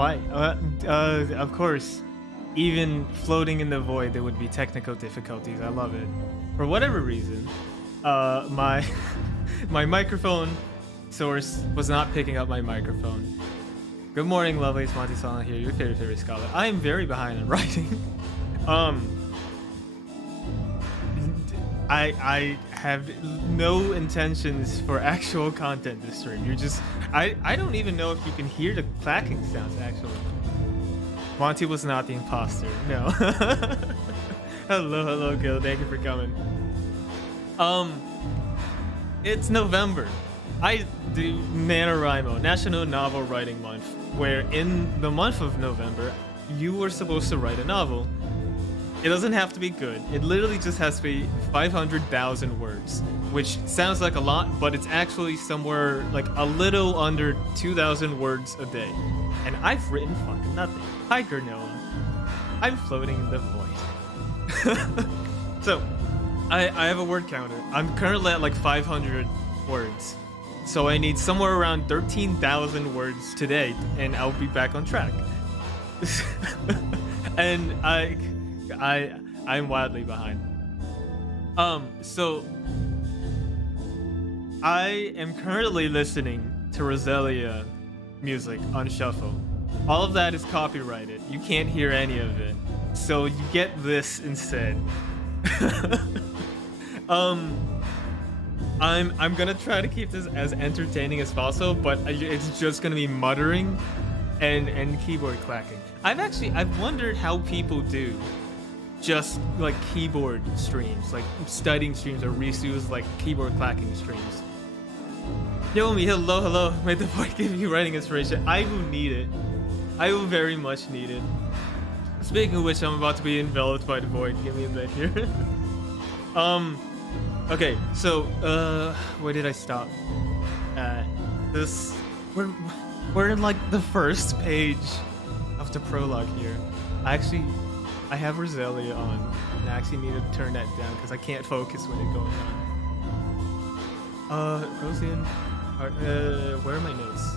Why? Of course. Even floating in the void, there would be technical difficulties. I love it. For whatever reason, my my microphone source was not picking up my microphone. Good morning, Lovelies. Monty Seelana here, your favorite scholar. I am very behind in writing. I have no intentions for actual content this stream. You're just I don't even know if you can hear the clacking sounds actually. Monty was not the imposter. No. hello, Gil. Thank you for coming. It's November. I do NaNoWriMo, National Novel Writing Month, where in the month of November, you were supposed to write a novel. It doesn't have to be good. It literally just has to be 500,000 words, which sounds like a lot, but it's actually somewhere like a little under 2,000 words a day. And I've written fucking nothing. Hi, Gernoa. I'm floating in the void. So, I have a word counter. I'm currently at like 500 words. So I need somewhere around 13,000 words today, and I'll be back on track. And I'm wildly behind. So I am currently listening to Rosalia music on shuffle. All of that is copyrighted. You can't hear any of it. So you get this instead. I'm gonna try to keep this as entertaining as possible, but it's just gonna be muttering and keyboard clacking. I've wondered how people do just like keyboard streams, like studying streams or Risu's like keyboard clacking streams. Yomi, hello. May the void give you writing inspiration. I will need it. I will very much need it. Speaking of which, I'm about to be enveloped by the void. Give me a bit here. Okay, so where did I stop? We're in like the first page of the prologue here. I have Rosalia on, and I actually need to turn that down because I can't focus when it's going on. Rosian, where are my notes?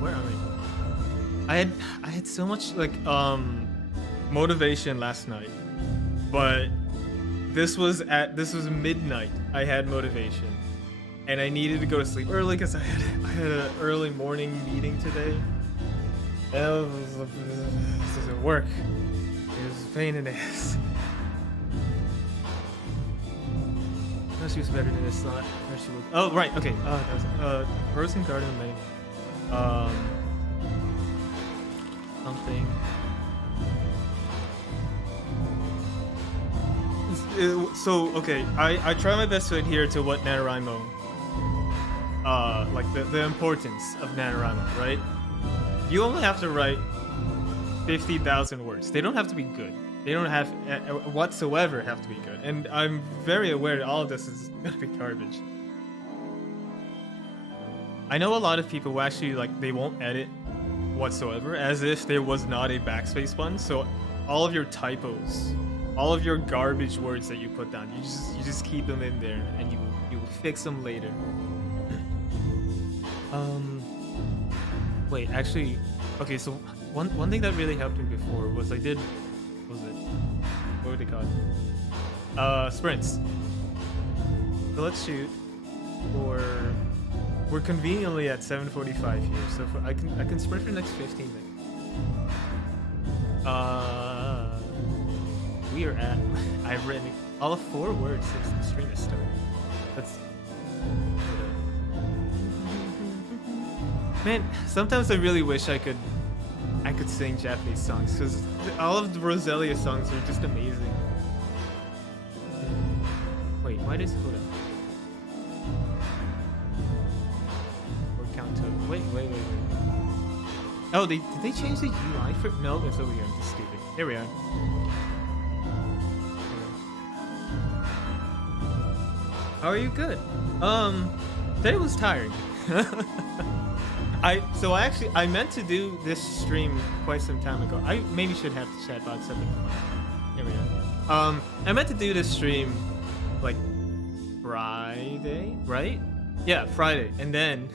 Where are they? I had so much like motivation last night, but this was midnight. I had motivation, and I needed to go to sleep early because I had an early morning meeting today. It doesn't work. It was a pain in the ass. No, she was better than this. Not. No, she was. Oh right. Okay. That was Frozen Garden Lake. Something. So okay, I try my best to adhere to what NaNoWriMo, like the importance of NaNoWriMo, right? You only have to write 50,000 words. They don't have to be good. They don't have whatsoever have to be good. And I'm very aware that all of this is gonna be garbage. I know a lot of people who actually like they won't edit whatsoever, as if there was not a backspace button. So all of your typos, all of your garbage words that you put down, you just keep them in there, and you will fix them later. Wait, actually, okay. So one thing that really helped me before was what was it? What would they call it? Sprints. So let's shoot. We're conveniently at 7:45 here, so I can sprint for the next 15 minutes. We are at. I've written all of 4 words since the stream has started. That's. Man, sometimes I really wish I could sing Japanese songs because all of the Rosalia songs are just amazing. Wait, why does hold up? Word count to wait. Oh, did they change the UI for? No, it's over here. I'm just stupid. Here we are. How are you? Good. Today was tiring. I meant to do this stream quite some time ago. I maybe should have to chat about something. Here we are. I meant to do this stream like Friday, right? Yeah, Friday. And then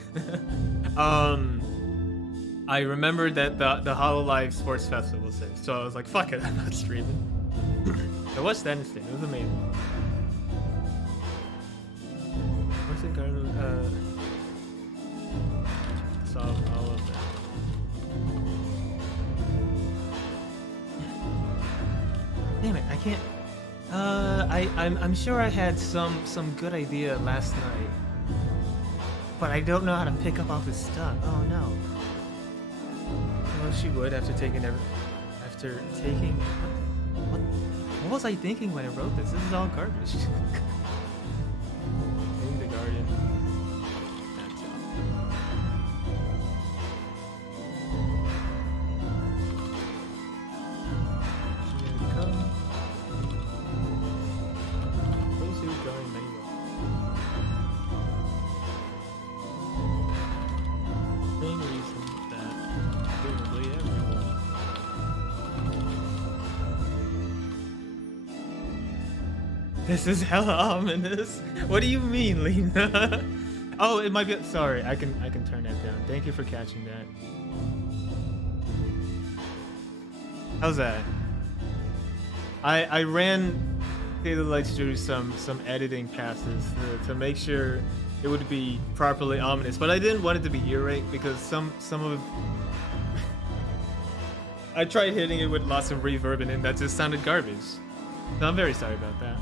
I remembered that the HoloLive Sports Festival was there, so I was like, fuck it, I'm not streaming. I watched that instead. It was amazing. What's it going saw all of that. Damn it, I can't. I'm sure I had some good idea last night, but I don't know how to pick up all this stuff. Oh no. Well, she would after taking what was I thinking when I wrote this? This is all garbage. In the Guardian. That's all. Here it comes. Those who go in anyway. Main reason that presumably everyone. This is hella ominous. What do you mean, Lena? Oh, it might be. Sorry, I can turn that down. Thank you for catching that. How's that? I ran Data Lights through some editing passes to make sure it would be properly ominous, but I didn't want it to be ear rape because some of I tried hitting it with lots of reverb and that just sounded garbage. So I'm very sorry about that.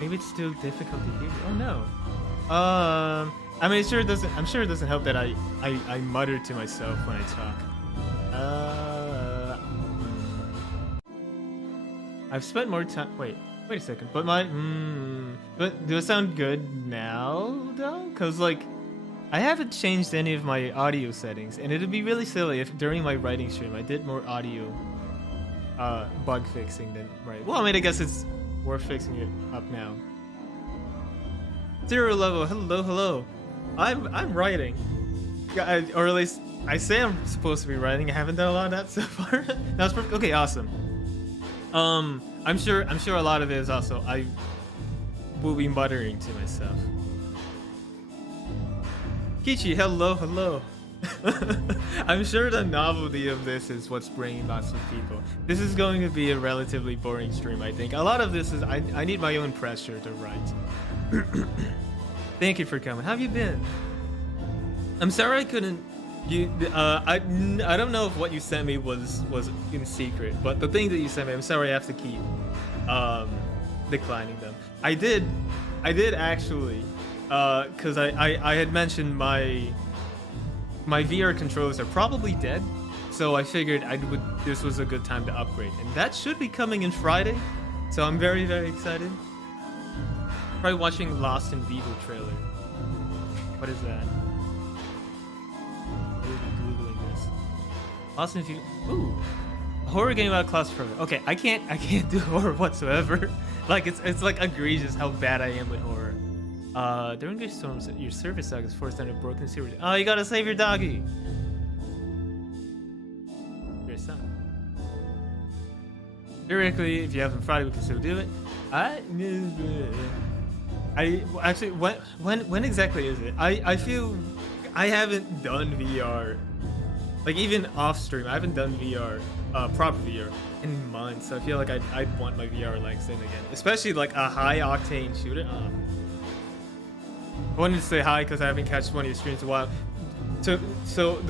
Maybe it's still difficult to hear. Oh no. I mean, I'm sure it doesn't help that I mutter to myself when I talk. I've spent more time. Wait a second. But do it sound good now though? Cause like, I haven't changed any of my audio settings, and it'd be really silly if during my writing stream I did more audio bug fixing than right. Well, I mean, I guess it's worth fixing it up now. Zero level, hello. I'm writing, or at least I say I'm supposed to be writing. I haven't done a lot of that so far. That's perfect. Okay, awesome. I'm sure a lot of it is also I will be muttering to myself. Kichi, hello. I'm sure the novelty of this is what's bringing lots of people. This is going to be a relatively boring stream, I think. A lot of this is I need my own pressure to write. Thank you for coming. How have you been? I'm sorry I couldn't. I don't know if what you sent me was in secret, but the thing that you sent me, I'm sorry I have to keep declining them. I did actually, because I had mentioned my VR controllers are probably dead, so I figured this was a good time to upgrade, and that should be coming in Friday, so I'm very, very excited. Probably watching Lost in Vivo trailer. What is that? I will be googling this. Lost in Vivo. Ooh, a horror game about claustrophobia. Okay, I can't do horror whatsoever. Like it's like egregious how bad I am with horror. During good storms, your service dog is forced under a broken sewer. Oh, you gotta save your doggy. Your son. Theoretically, if you have them Friday, we can still do it. I actually, when exactly is it? I feel I haven't done VR, like even off stream. I haven't done VR, proper VR in months. So I feel like I'd want my VR legs in again, especially like a high octane shooter. I wanted to say hi because I haven't catched one of your streams in a while. So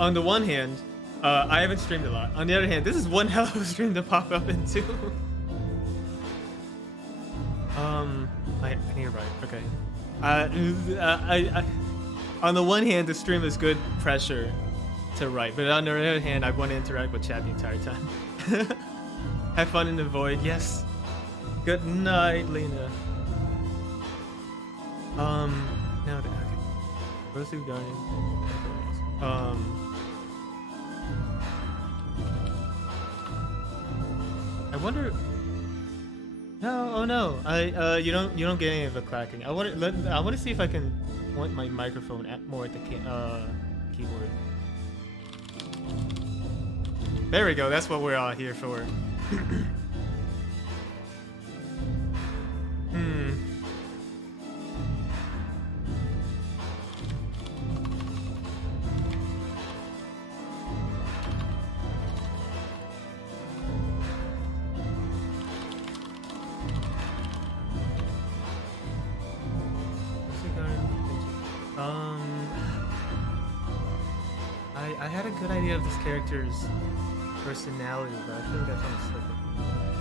on the one hand, I haven't streamed a lot. On the other hand, this is one hell of a stream to pop up into. I need to write. Okay. On the one hand, the stream is good pressure to write, but on the other hand, I want to interact with chat the entire time. Have fun in the void. Yes. Good night, Lena. No, okay. Rosy Guardian. I wonder. No, oh no. You don't get any of the clacking. I want to see if I can point my microphone more at the keyboard. There we go. That's what we're all here for. had a good idea of this character's personality, but I feel like that's almost slipping.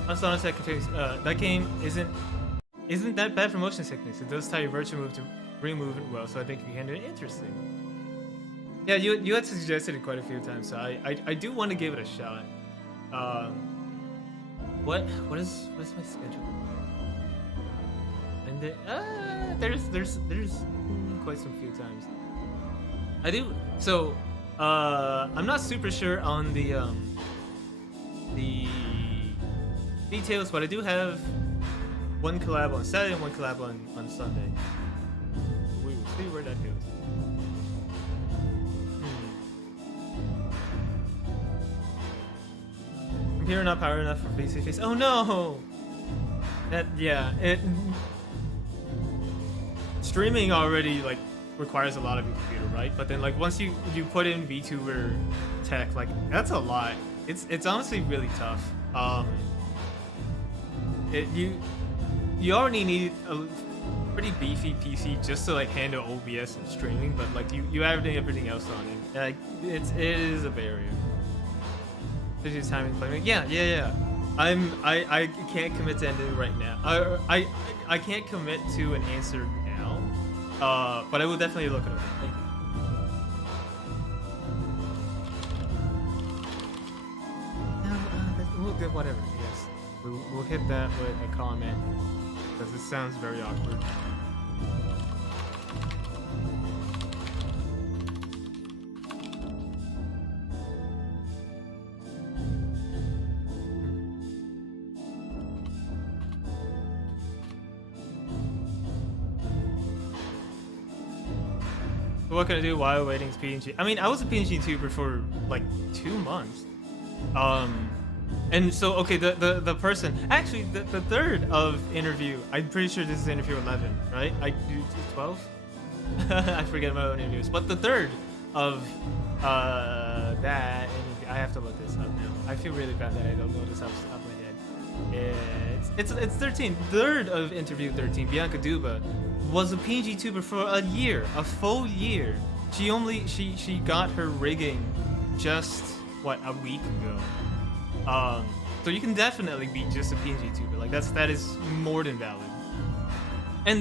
That's honestly, I confused. That game isn't that bad for motion sickness. It does tie your virtual move to remove it well, so I think you can handle it. Interesting. Yeah, you had suggested it quite a few times, so I do want to give it a shot. What is my schedule? And there's quite some few times. I do so. I'm not super sure on the details, but I do have one collab on Saturday and one collab on Sunday. We will see where that goes. Computer not power enough for face-to-face. Oh no! Streaming already like requires a lot of your computer, right? But then like once you put in VTuber tech, like that's a lot. It's honestly really tough. You already need a pretty beefy PC just to like handle OBS and streaming, but like you have everything else on it. Like it is a barrier. Just timing playing. Yeah. I can't commit to anything right now. I can't commit to an answer now. But I will definitely look at it. Thank you. No, whatever. Yes, we'll hit that with a comment because it sounds very awkward. What can I do while waiting to PNG? I mean, I was a PNG tuber for like 2 months. And so, okay, the person, actually, the third of interview, I'm pretty sure this is interview 11, right? I do 12? I forget my own interviews. But the third of that interview, I have to look this up now. I feel really bad that I don't know this off the top of my head. It's 13. Third of interview 13, Bianca Duba, was a PNG tuber for a full year. She got her rigging just a week ago. So you can definitely be just a PNG tuber. Like that is more than valid. And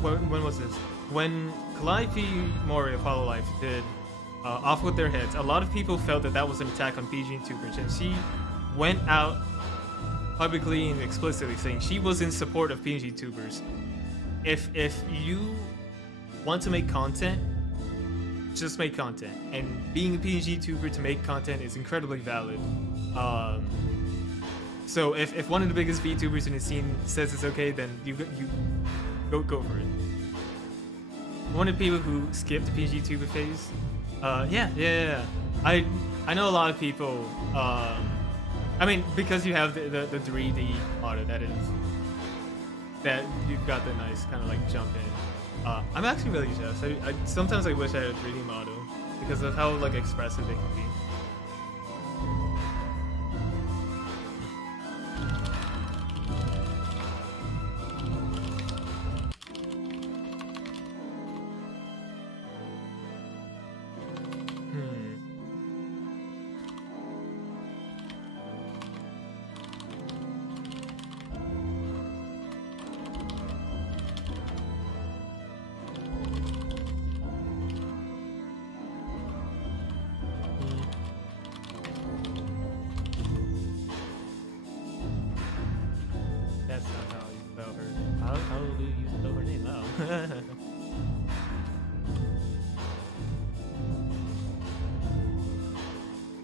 when was this? When Calliope Mori of Hololive did Off With Their Heads, a lot of people felt that was an attack on PNG tubers, and she went out publicly and explicitly saying she was in support of PNG tubers. If you want to make content, just make content, and being a PNG tuber to make content is incredibly valid. So if one of the biggest VTubers in the scene says it's okay, then you go for it. One of the people who skipped the PNG tuber phase, yeah. I know a lot of people. I mean, because you have the 3D model, that you've got the nice kind of like jump in. I'm actually really jealous. Sometimes I wish I had a 3D model because of how like expressive it can be.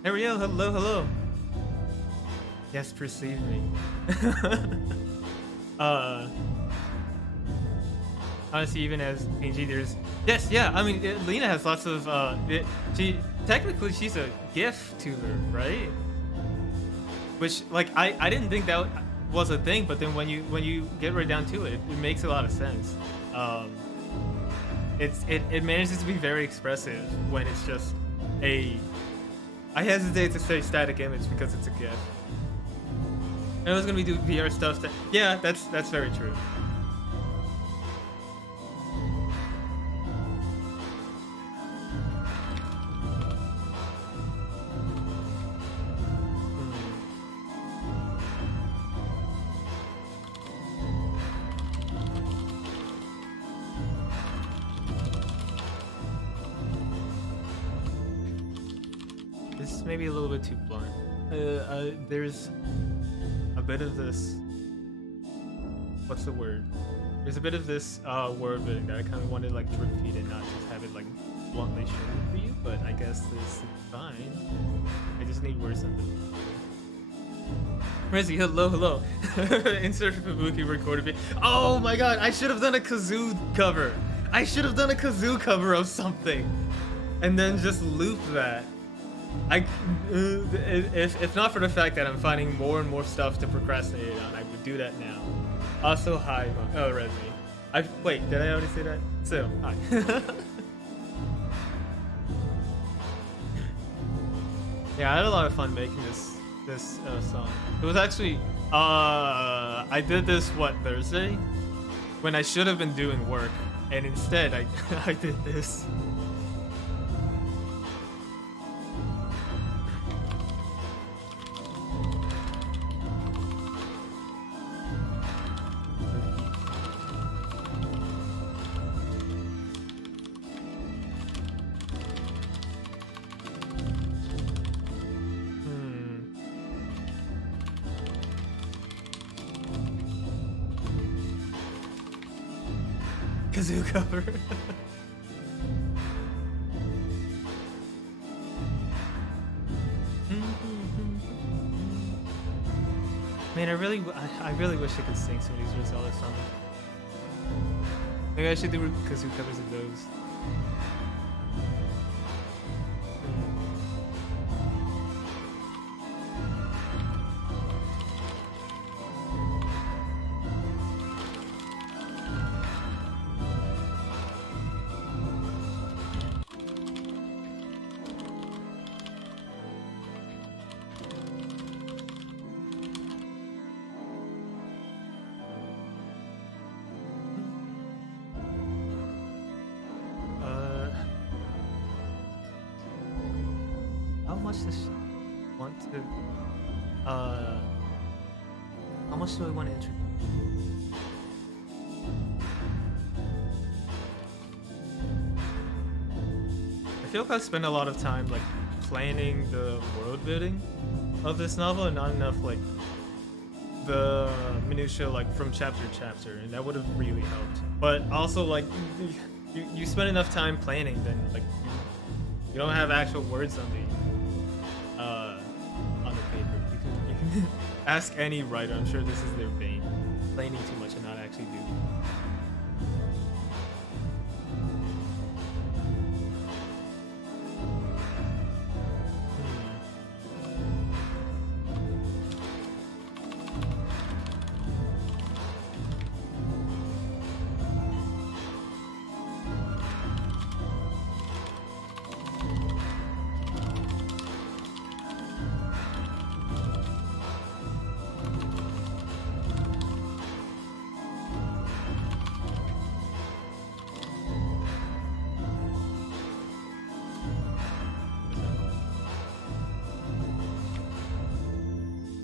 Ariel, hello. Yes, perceive me. Honestly, even as PNG, there's I mean, Lena has lots of technically she's a GIF tuber, right? Which like I didn't think that was a thing, but then when you get right down to it, it makes a lot of sense. It manages to be very expressive when it's just I hesitate to say static image because it's a GIF. And I was gonna be doing VR stuff. Yeah, that's very true. this is maybe a little bit too blunt. There's a bit of this. What's the word? There's a bit of this word building that I kind of wanted like to repeat and not just have it like bluntly shown for you. But I guess this is fine. I just need words on it. Rezzy, hello. Insert Fubuki recorded me. Oh my god, I should have done a kazoo cover. I should have done a kazoo cover of something, and then just loop that. If not for the fact that I'm finding more and more stuff to procrastinate on, I would do that now. Also, hi, oh, Rezzy. Wait, did I already say that? So, hi. Yeah, I had a lot of fun making this song. It was actually, I did this, Thursday? When I should have been doing work, and instead I did this. Kazoo cover. Man, I really wish I could sing some of these Rosella songs. Maybe I should do kazoo covers of those. How much do I want to enter? I feel like I've spent a lot of time like planning the world building of this novel and not enough like the minutia like from chapter to chapter, and that would have really helped. But also like you spend enough time planning, then like you don't have actual words on the paper. You can ask any writer. I'm sure this is their bane, planning too much and not actually doing.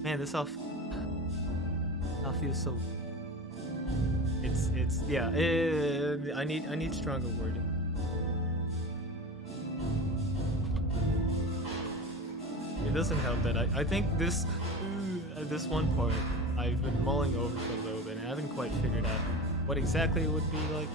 Man, this all feels so. It's yeah. I need stronger wording. It doesn't help that I think this one part I've been mulling over for a little bit and I haven't quite figured out what exactly it would be like.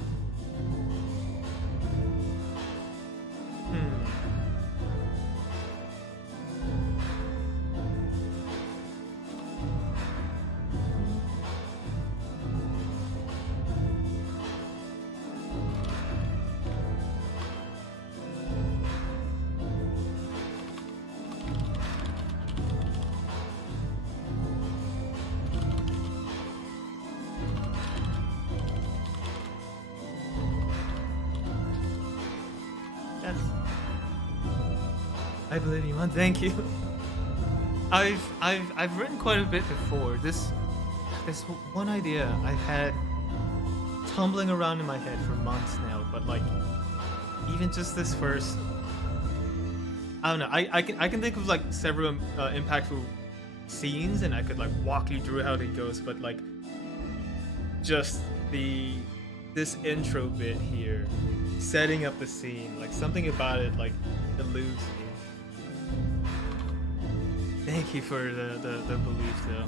I believe you, man. Thank you. I've written quite a bit before. This one idea I've had tumbling around in my head for months now, but like even just this first, I don't know. I can think of like several impactful scenes, and I could like walk you through how it goes, but like just this intro bit here, setting up the scene, like something about it like eludes me. Thank you for the belief, though.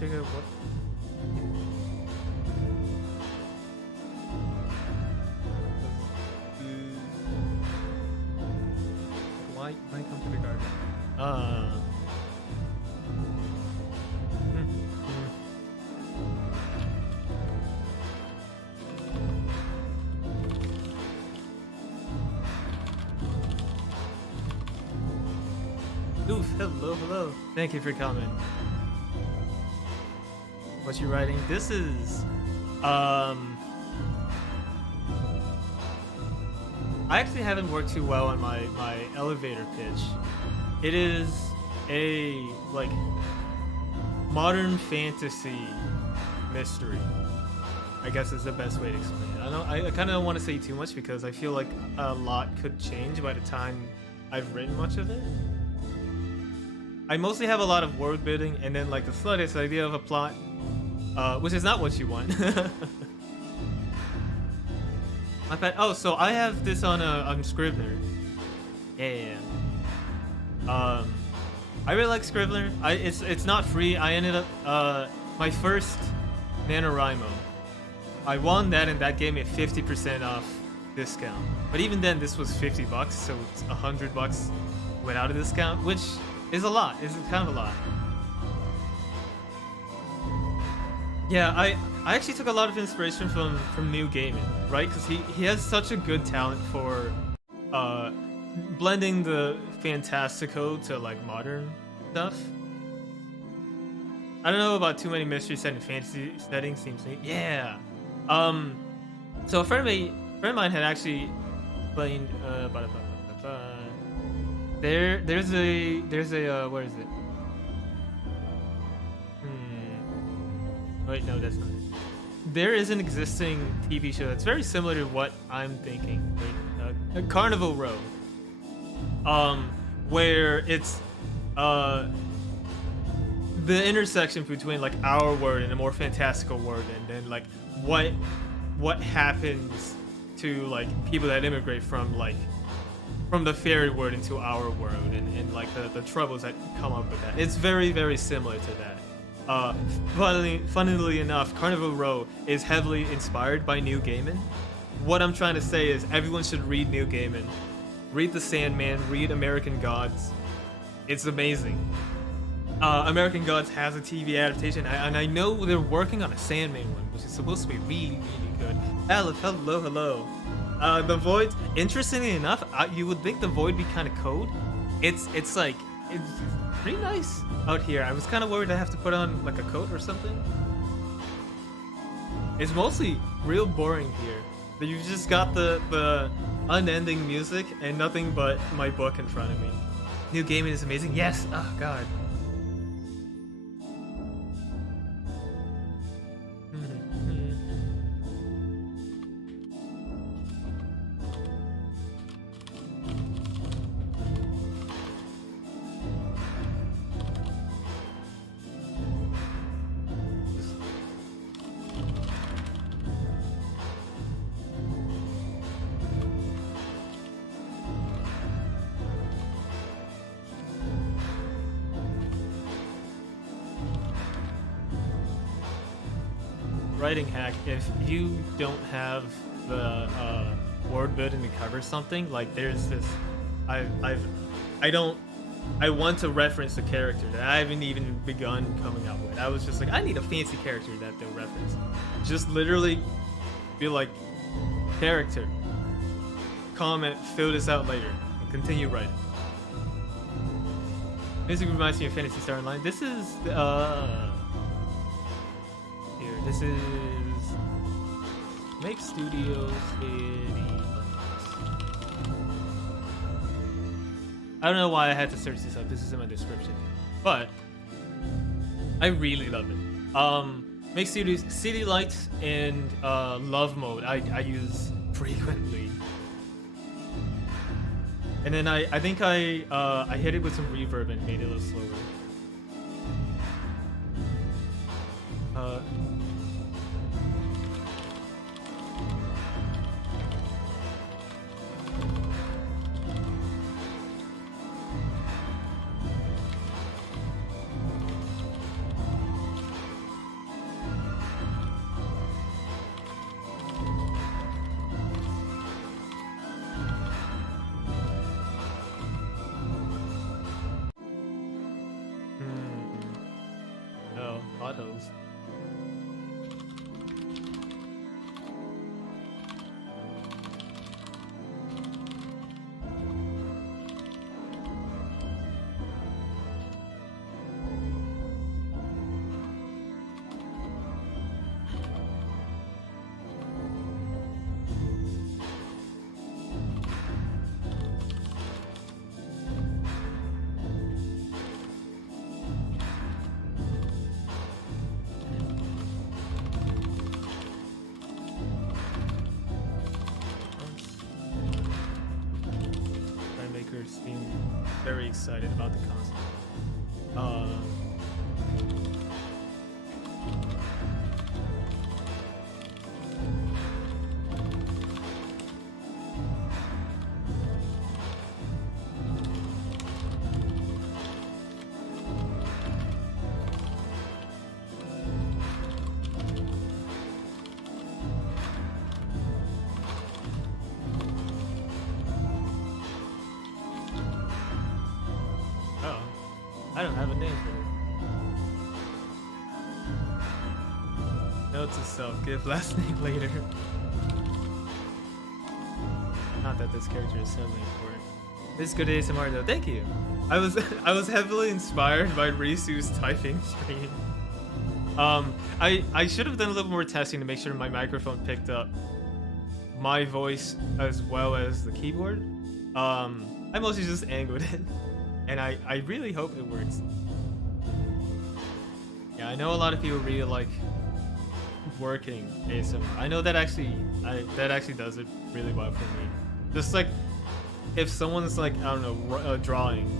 Figure out what. Why come to the garden? Oof, hello. Thank you for coming. What you writing? This is I actually haven't worked too well on my elevator pitch. It is a like modern fantasy mystery, I guess is the best way to explain it. I kind of don't want to say too much because I feel like a lot could change by the time I've written much of it. I mostly have a lot of word building and then like the slightest idea of a plot, which is not what you want. My bad. Oh, so I have this on Scrivener. Yeah. I really like Scrivener. It's not free. I ended up my first NaNoWriMo. I won that and that gave me a 50% off discount. But even then, this was $50, so it's $100 without a discount, which is a lot. It's kind of a lot. Yeah, I actually took a lot of inspiration from New Gaming, right? Because he has such a good talent for blending the fantastico to like modern stuff. I don't know about too many mystery set and fantasy settings. Seems like yeah. So a friend of mine had actually played there's a where is it? Wait, no, that's not it. There is an existing TV show that's very similar to what I'm thinking. Wait, Carnival Row. Where it's the intersection between like our world and a more fantastical world, and then like what happens to like people that immigrate from the fairy world into our world, and like the troubles that come up with that. It's very, very similar to that. Uh, funnily enough, Carnival Row is heavily inspired by New Gaiman. What I'm trying to say is everyone should read New Gaiman. Read The Sandman, read American Gods. It's amazing. American Gods has a TV adaptation, and I know they're working on a Sandman one, which is supposed to be really, really good. Hello. The Void, interestingly enough, you would think the Void would be kind of cold. It's pretty nice out here. I was kind of worried I have to put on like a coat or something. It's mostly real boring here. You've just got the unending music and nothing but my book in front of me. New Gaiman is amazing. Yes. Oh god. Writing hack, if you don't have the word building to cover something, like there's this I want to reference a character that I haven't even begun coming up with. I was just like, I need a fancy character that they'll reference. Just literally be like, character, comment, fill this out later, and continue writing. Music reminds me of Phantasy Star Online. This is this is Make Studios City. I don't know why I had to search this up. This is in my description, but I really love it. Make Studios City Lights and Love Mode I use frequently, and then I think I hit it with some reverb and made it a little slower. Autos. Being very excited about the console. I don't have a name for it. Note to self, give last name later. Not that this character is suddenly important. This is good ASMR though, thank you. I was heavily inspired by Risu's typing screen. I should have done a little more testing to make sure my microphone picked up my voice as well as the keyboard. I mostly just angled it. And I really hope it works. Yeah, I know a lot of people really like working ASMR. I know that actually does it really well for me. Just like if someone's like, I don't know, drawing,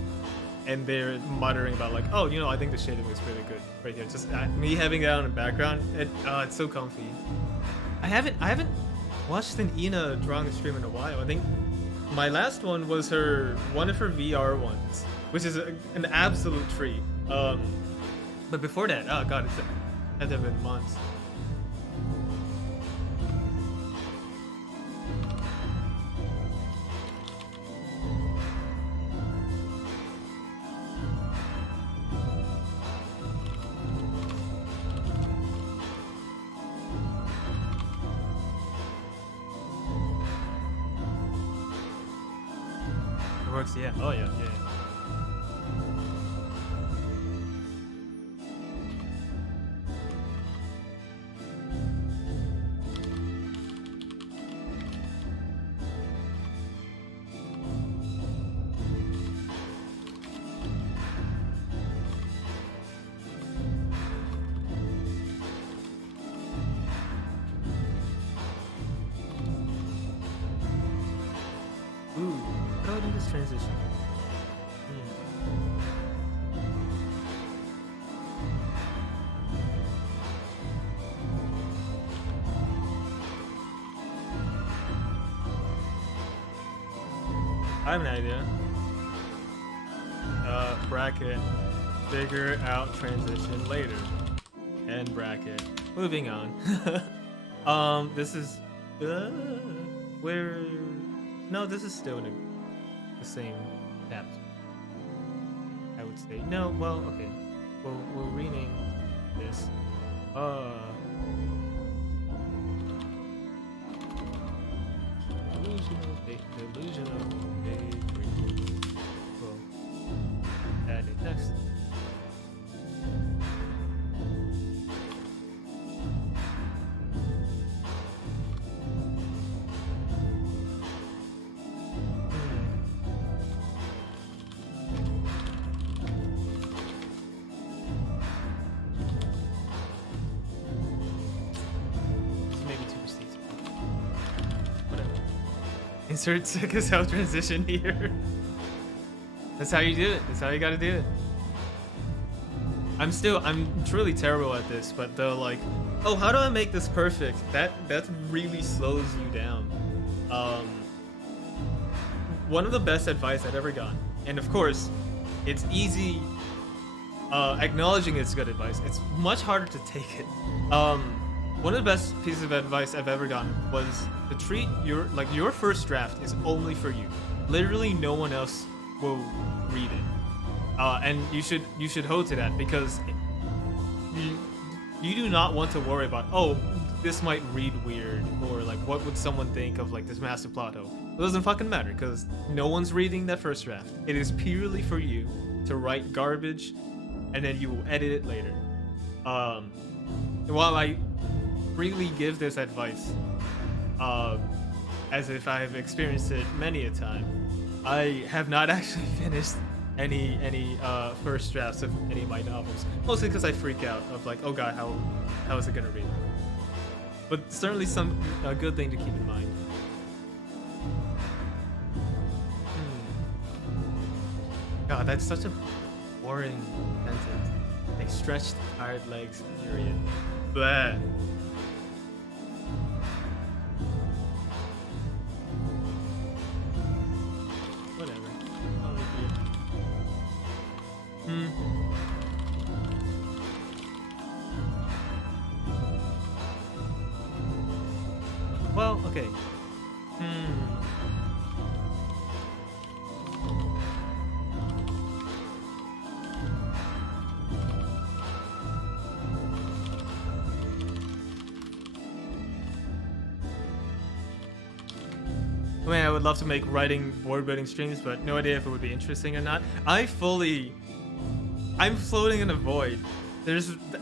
and they're muttering about like, oh, you know, I think the shading looks really good right here. Just me having that on the background, it's so comfy. I haven't watched an Ina drawing stream in a while. I think my last one was one of her VR ones, which is an absolute treat. But before that, oh god, it's had to have been months. It works, yeah. Oh yeah, yeah. Ooh, how do I do this transition? I have an idea. Bracket, figure out transition later. End bracket. Moving on. This is where. No, this is still in the same chapter. I would say no. Well, okay. We'll rename this. Delusional daydream. Well, add a text. Insert Seiso transition here. That's how you do it. That's how you gotta do it. I'm truly terrible at this, but they're like, oh, how do I make this perfect? That really slows you down. One of the best advice I've ever gotten, and of course, it's easy acknowledging it's good advice. It's much harder to take it. One of the best pieces of advice I've ever gotten was to treat your first draft is only for you. Literally, no one else will read it, and you should hold to that, because you do not want to worry about, oh, this might read weird, or like what would someone think of like this massive plot hole. It doesn't fucking matter, because no one's reading that first draft. It is purely for you to write garbage, and then you will edit it later. While I really give this advice as if I have experienced it many a time, I have not actually finished any first drafts of any of my novels, mostly because I freak out of like, oh god, how is it gonna read? But certainly a good thing to keep in mind. God, that's such a boring sentence. They stretched tired legs, period. Blah. Whatever. I'll read it. Well, okay. I mean, I would love to make writing board building streams, but no idea if it would be interesting or not. I'm floating in a void.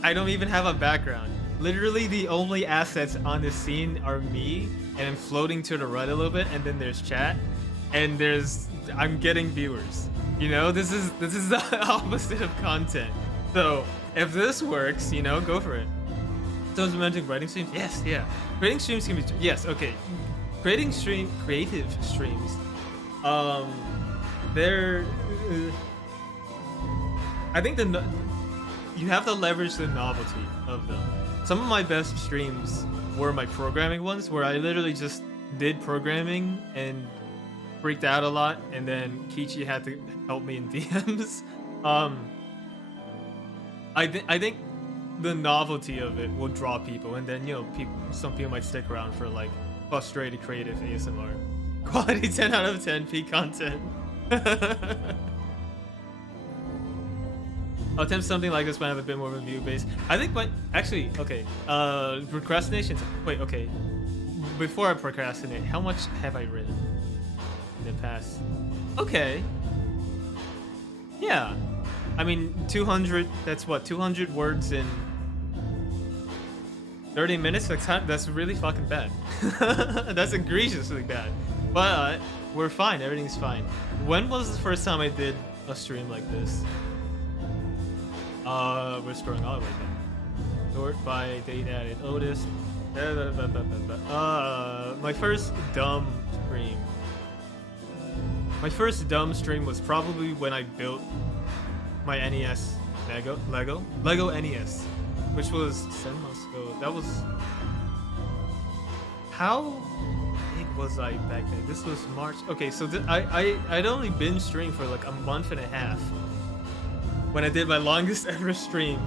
I don't even have a background. Literally, the only assets on this scene are me, and I'm floating to the right a little bit, and then there's chat, and I'm getting viewers. You know, this is the opposite of content. So if this works, you know, go for it. So I was mentioning writing streams. Yes, yeah. Creating streams can be okay. Creative streams. I think you have to leverage the novelty of them. Some of my best streams were my programming ones, where I literally just did programming and freaked out a lot, and then Kichi had to help me in DMs. I think the novelty of it will draw people, and then some people might stick around for like frustrated creative ASMR. Quality 10 out of 10 peak content. I'll attempt something like this when I have a bit more review base. I think actually, okay, procrastination. Wait, okay. Before I procrastinate, how much have I written in the past? Okay. Yeah. I mean, 200, that's what, 200 words in 30 minutes? That's really fucking bad. That's egregiously bad. But we're fine, everything's fine. When was the first time I did a stream like this? We're scrolling all the way down. Sort by date added Otis. My first dumb stream. My first dumb stream was probably when I built my NES Lego NES, which was 7 months ago. That was, how big was I back then? This was March. Okay, so I'd only been streaming for like a month and a half when I did my longest ever stream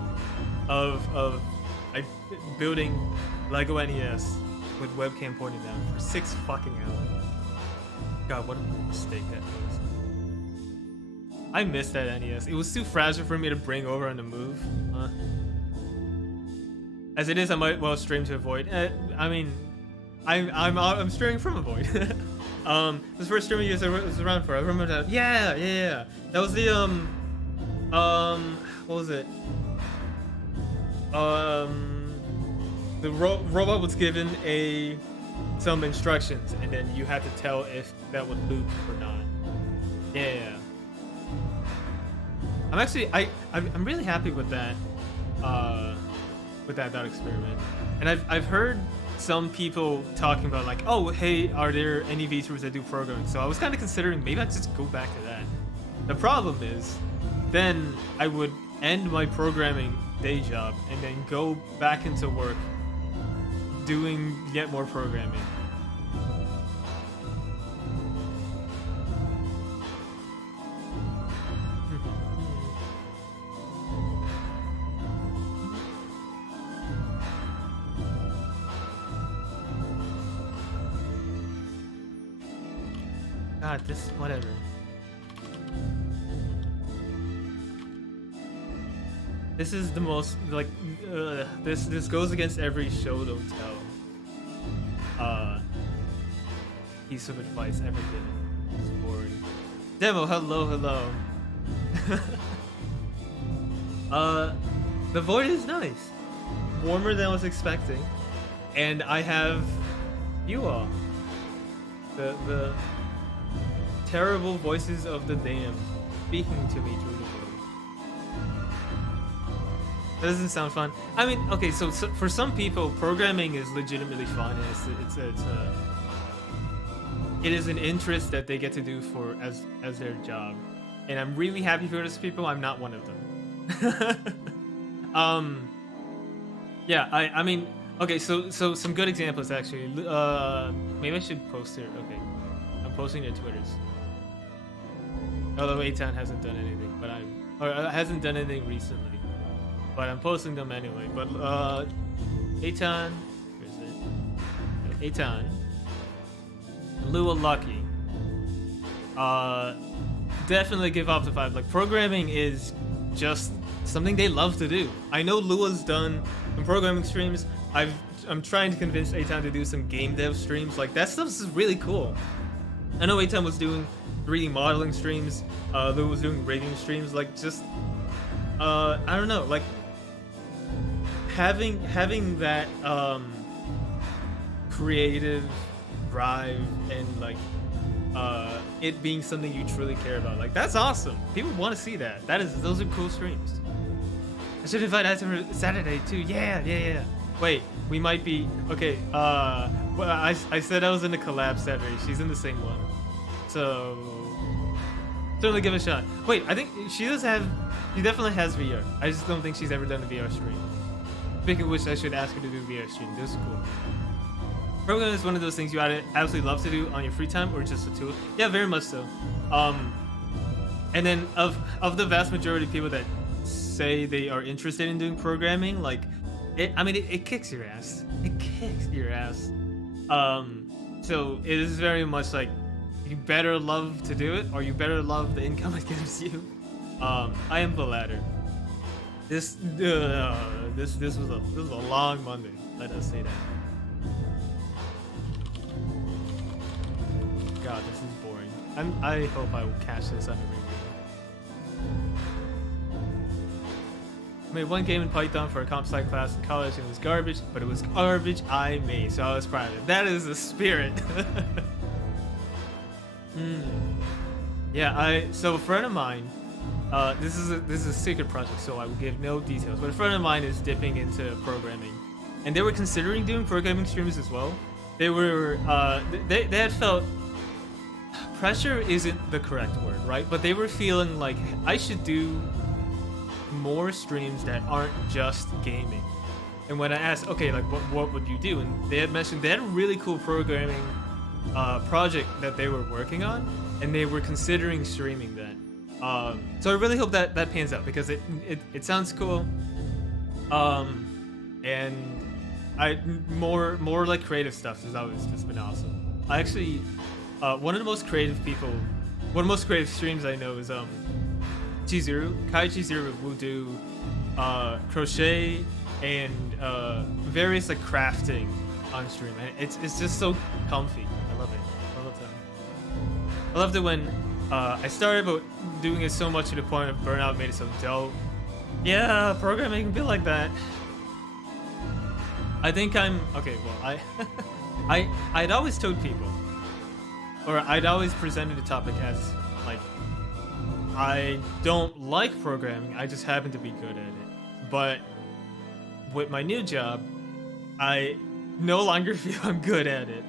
of building Lego NES with webcam pointing down for 6 fucking hours. God, what a mistake that was. I missed that NES. It was too fragile for me to bring over on the move. As it is, I might well stream to avoid. I mean, I'm streaming from a void. This first stream I was around for. I remember that. Yeah. That was the what was it? The robot was given some instructions, and then you had to tell if that would loop or not. Yeah. I'm really happy with that experiment. And I've heard some people talking about like, oh hey, are there any VTubers that do programming? So I was kind of considering maybe I'd just go back to that. The problem is, then I would end my programming day job and then go back into work doing yet more programming. God, this, whatever. This is the most, like, this goes against every show don't tell piece of advice ever given. It's boring. Demo, hello. The void is nice. Warmer than I was expecting. And I have you all. The terrible voices of the damned speaking to me through the void. That doesn't sound fun. I mean, okay, so for some people, programming is legitimately fun, and it is an interest that they get to do as their job, and I'm really happy for those people. I'm not one of them. Yeah, I mean, okay, so some good examples actually. Maybe I should post it. Okay, I'm posting their Twitters. Although A-Town hasn't done anything, hasn't done anything recently. But I'm posting them anyway. But A-Town, where is it? A-Town, Lua Lucky. Definitely give off the vibe. Like, programming is just something they love to do. I know Lua's done some programming streams. I'm trying to convince A-Town to do some game dev streams. Like, that stuff is really cool. I know A-Town was doing 3D modeling streams. Lua was doing rigging streams. Like, just I don't know, like having that creative drive and like it being something you truly care about. Like, that's awesome. People want to see that. Those are cool streams. I should invite her to Saturday too. Yeah. Wait, we might be okay. Well, I said I was in the collab Saturday. She's in the same one, so certainly give it a shot. Wait, I think she definitely has VR. I just don't think she's ever done a VR stream. Speaking of which, I should ask her to do a VR stream. This is cool. Programming is one of those things you absolutely love to do on your free time, or just a tool. Yeah, very much so. And then of the vast majority of people that say they are interested in doing programming, like, it kicks your ass. It kicks your ass. So it is very much like you better love to do it, or you better love the income it gives you. I am the latter. This was a long Monday. Let us say that. God, this is boring. I hope I will catch this on a review. I made one game in Python for a comp sci class in college and it was garbage, but it was garbage I made, so I was proud of it. That is the spirit. Yeah, so a friend of mine, this is a secret project, so I will give no details, but a friend of mine is dipping into programming, and they were considering doing programming streams as well. They were, they had felt, pressure isn't the correct word, right? But they were feeling like I should do more streams that aren't just gaming. And when I asked, okay, like what would you do? And they had mentioned they had a really cool programming project that they were working on, and they were considering streaming that. So I really hope that pans out, because it sounds cool. And more like creative stuff has always just been awesome. I actually, one of the most creative streams I know is Chizuru. Kai Chizuru will do crochet and various like crafting on stream. And it's just so comfy. I love it. I love that. I loved it when I started, but doing it so much to the point of burnout made it so dope. Yeah, programming can be like that. I think I'm okay. Well, I'd always told people, or I'd always presented the topic as like, I don't like programming, I just happen to be good at it. But with my new job, I no longer feel I'm good at it.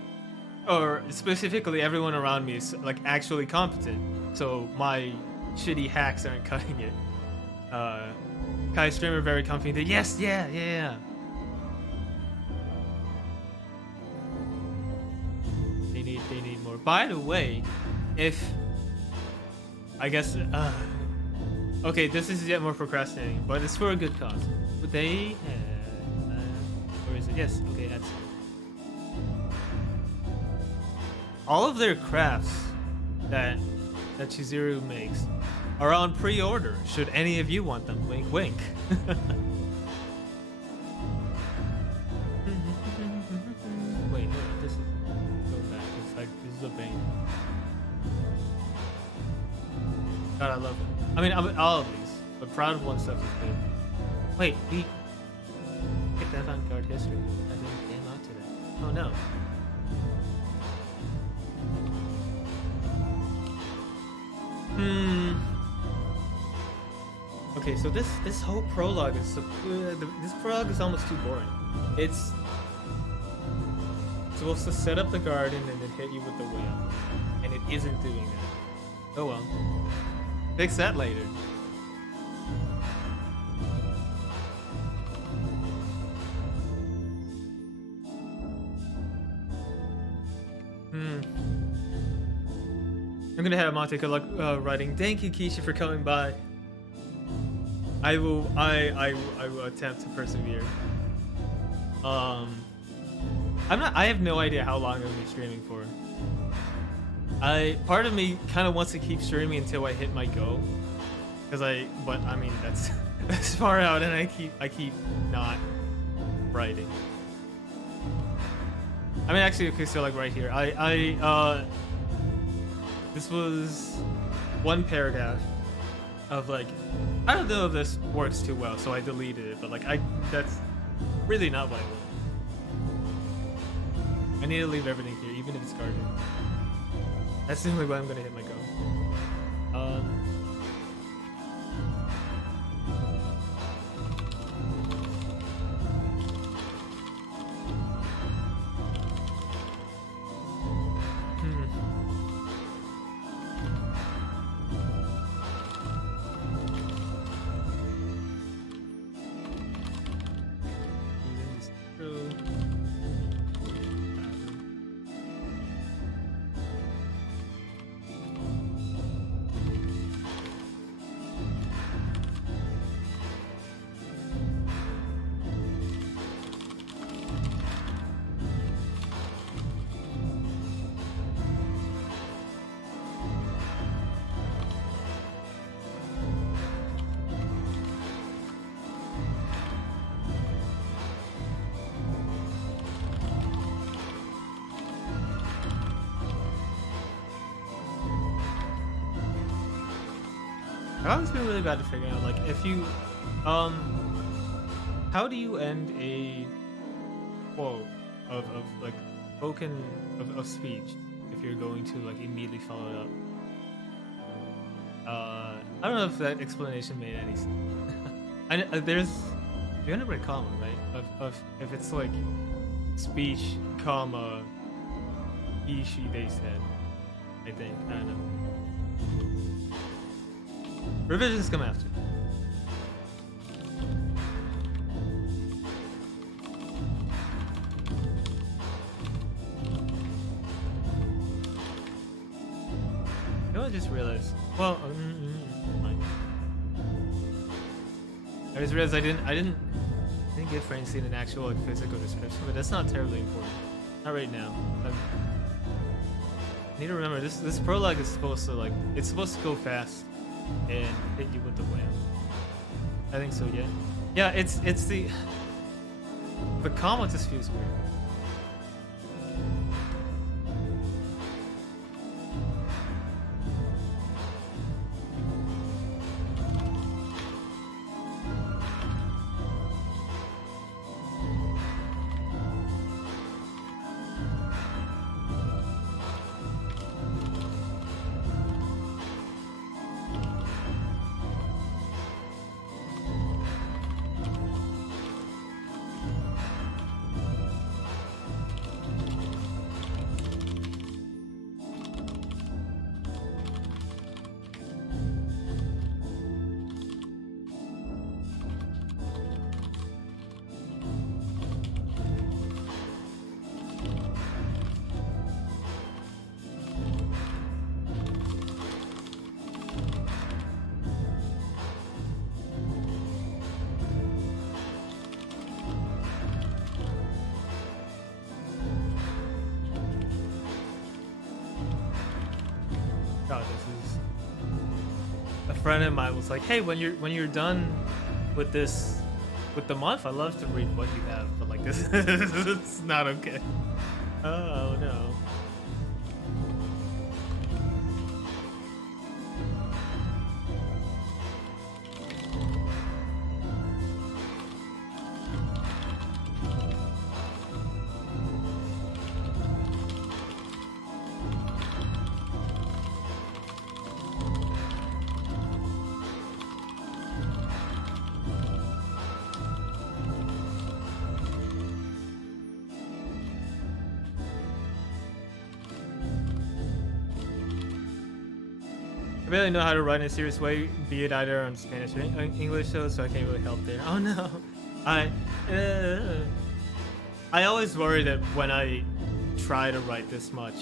Or specifically, everyone around me is like actually competent. So my shitty hacks aren't cutting it. Kai streamer very confident. Yes, yeah. They need more. By the way, if I guess okay, this is yet more procrastinating, but it's for a good cause. But they where is it? Yes, okay, that's all of their crafts that Chizuru makes are on pre-order. Should any of you want them? Wink, wink. Wait, no, this is go back. It's like this is a vein. God, I love it. I mean, all of these, but Proud of One stuff is good. Wait, we get the avant-garde history. I didn't game out to that. Oh no. Okay, so this whole prologue is this prologue is almost too boring. It's supposed to set up the garden and then hit you with the whale, and it isn't doing that. Oh well. Fix that later. I'm gonna have Monty good luck writing. Thank you, Keisha, for coming by. I will attempt to persevere. I have no idea how long I'm gonna be streaming for. Part of me kind of wants to keep streaming until I hit my goal, but I mean that's far out, and I keep not writing. I mean, actually, okay, so like right here, this was one paragraph of like, I don't know if this works too well, so I deleted it, but like that's really not what I want. I need to leave everything here, even if it's garbage. That's the only way I'm gonna hit my goal. I've always been really bad at figuring out, like, if you, how do you end a quote of like spoken of speech if you're going to like immediately follow it up? I don't know if that explanation made any sense. There's the underbred comma, right? Of if it's like speech, comma, he, she, they said. I think. I don't know. Revisions come after. You know, I just realized. Well, I just realized I didn't give Francine an actual like physical description, but that's not terribly important. Not right now. I need to remember this prologue is supposed to like it's supposed to go fast and hit you with the wham. I think so, yeah. Yeah, it's the comma just feels weird. God, this is a friend of mine was like, hey, when you're done with this with the month, I love to read what you have, but like this it's not okay. Oh no. I barely know how to write in a serious way, be it either on Spanish or English, so I can't really help there. Oh no, I always worry that when I try to write this much,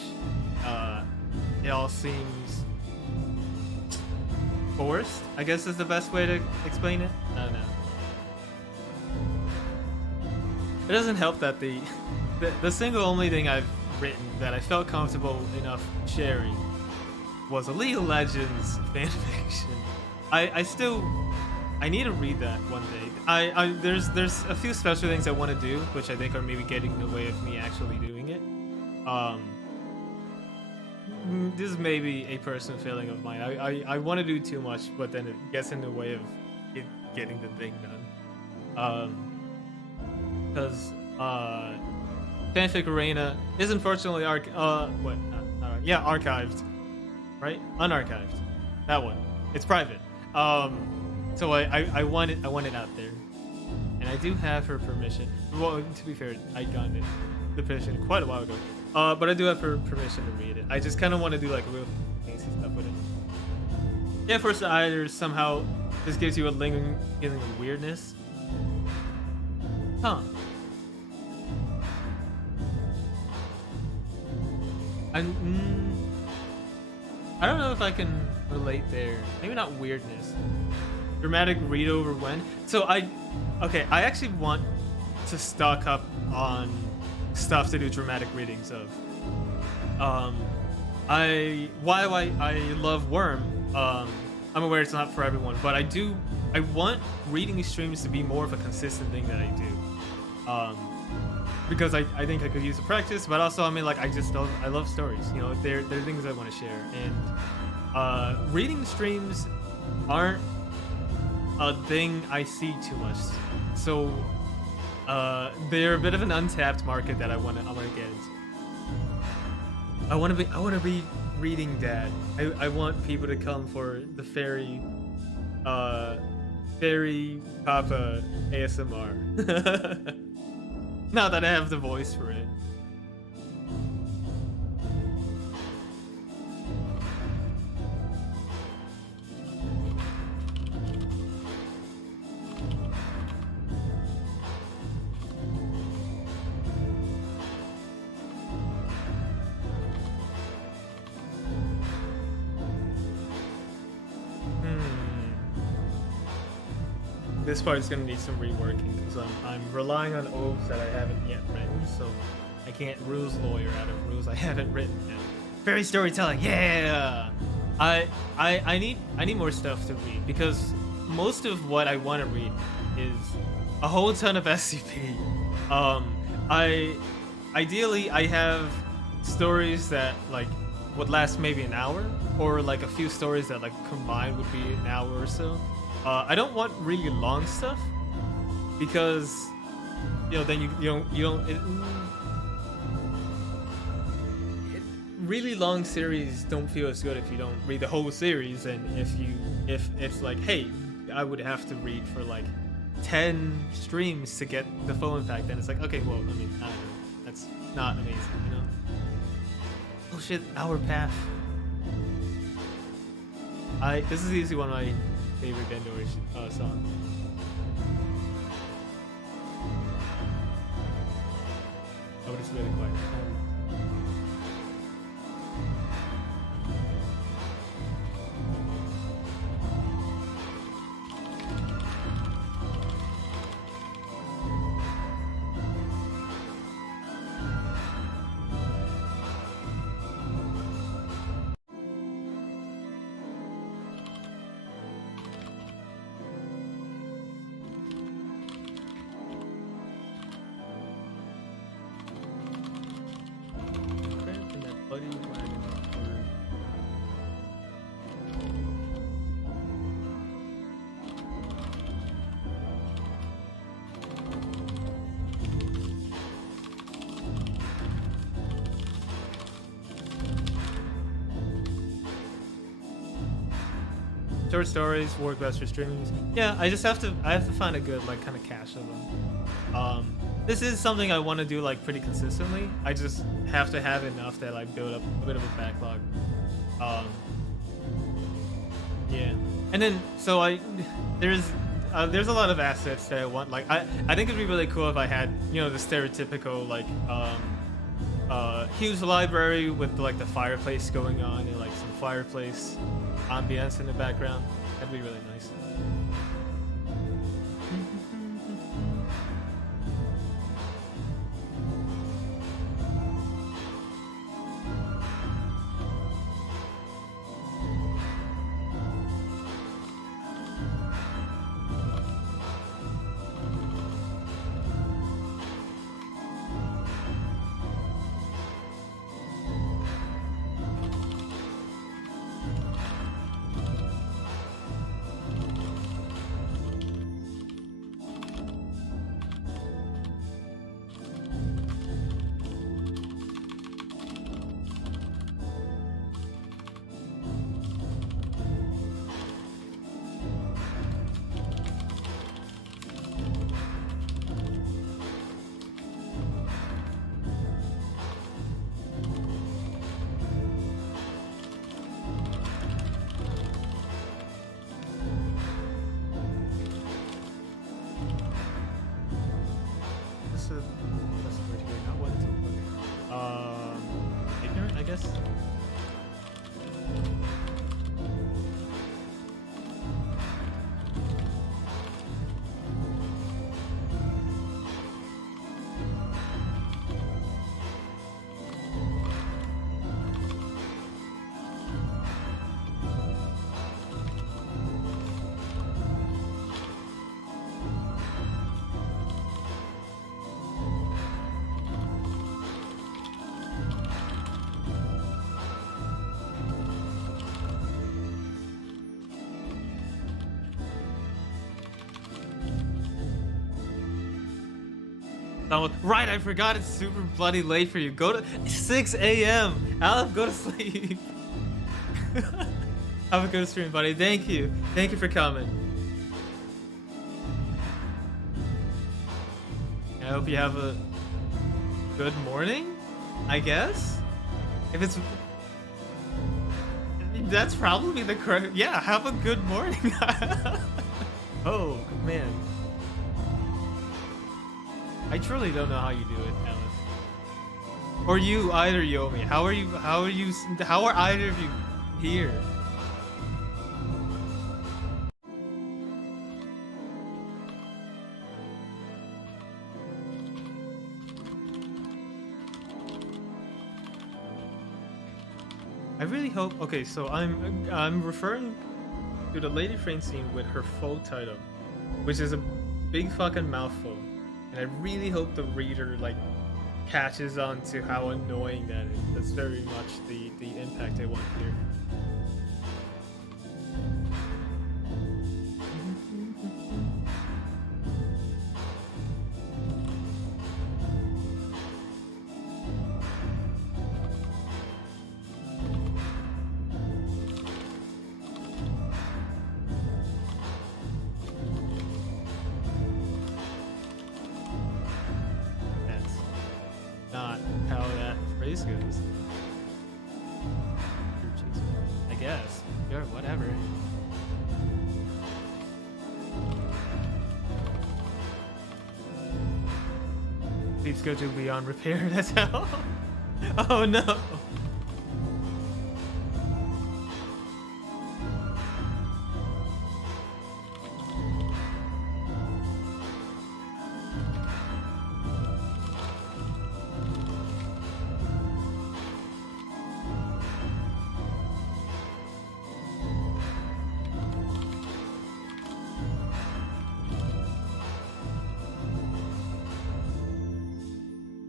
it all seems forced, I guess is the best way to explain it. I don't know. It doesn't help that the single only thing I've written that I felt comfortable enough sharing was a League of Legends fanfiction. I need to read that one day. There's a few special things I want to do, which I think are maybe getting in the way of me actually doing it. This is maybe a personal feeling of mine. I want to do too much, but then it gets in the way of getting the thing done. Because Fanfic Arena is unfortunately archived. Right? Unarchived. That one. It's private. So I want it out there. And I do have her permission. Well, to be fair, I got the permission quite a while ago. But I do have her permission to read it. I just kind of want to do like real fancy stuff with it. Yeah, first either somehow this gives you a lingering feeling of weirdness. Huh. I don't know if I can relate there. Maybe not weirdness. Dramatic read over when. So I actually want to stock up on stuff to do dramatic readings of. I love Worm. I'm aware it's not for everyone, but I want reading streams to be more of a consistent thing that I do. Because I think I could use the practice, but also I mean like I love stories. You know, they're things I want to share, and reading streams aren't a thing I see too much. So they're a bit of an untapped market that I wanna get into. I wanna be reading that. I want people to come for the fairy Papa ASMR. Not that I have the voice for it. This part is gonna need some reworking because I'm relying on oaths that I haven't yet written, so I can't rules lawyer out of rules I haven't written yet. Fairy storytelling, yeah. I need more stuff to read because most of what I want to read is a whole ton of SCP. Ideally I have stories that like would last maybe an hour, or like a few stories that like combined would be an hour or so. I don't want really long stuff because then you don't really long series don't feel as good if you don't read the whole series, and if it's like, hey, I would have to read for like 10 streams to get the full impact, then it's like, okay, well, I mean, I don't know, that's not amazing, you know. Oh shit, Our Path. This is easily one of my favorite Bendor songs. Oh, it's really quiet. Short stories work best for streaming. Yeah, I have to find a good like kind of cache of them. This is something I want to do like pretty consistently. I just have to have enough that I build up a bit of a backlog. Yeah, and then so there's a lot of assets that I want. Like I think it'd be really cool if I had the stereotypical like huge library with like the fireplace going on and like some fireplace ambience in the background. That'd be really nice. Ignorant, I guess. Right, I forgot it's super bloody late for you. Go to 6 a.m. Aleph, go to sleep. Have a good stream, buddy. Thank you. Thank you for coming. I hope you have a good morning, I guess. If it's... That's probably the correct... Yeah, have a good morning. Oh, man. I truly don't know how you do it, Alice. Or you, either Yomi. How are either of you here? I really hope... Okay, so I'm referring to the Lady Francine with her full title, which is a big fucking mouthful. And I really hope the reader, like, catches on to how annoying that is. That's very much the impact I want here. Goes. I guess. Sure, whatever. Sleep schedule beyond repair, that's how. Oh no.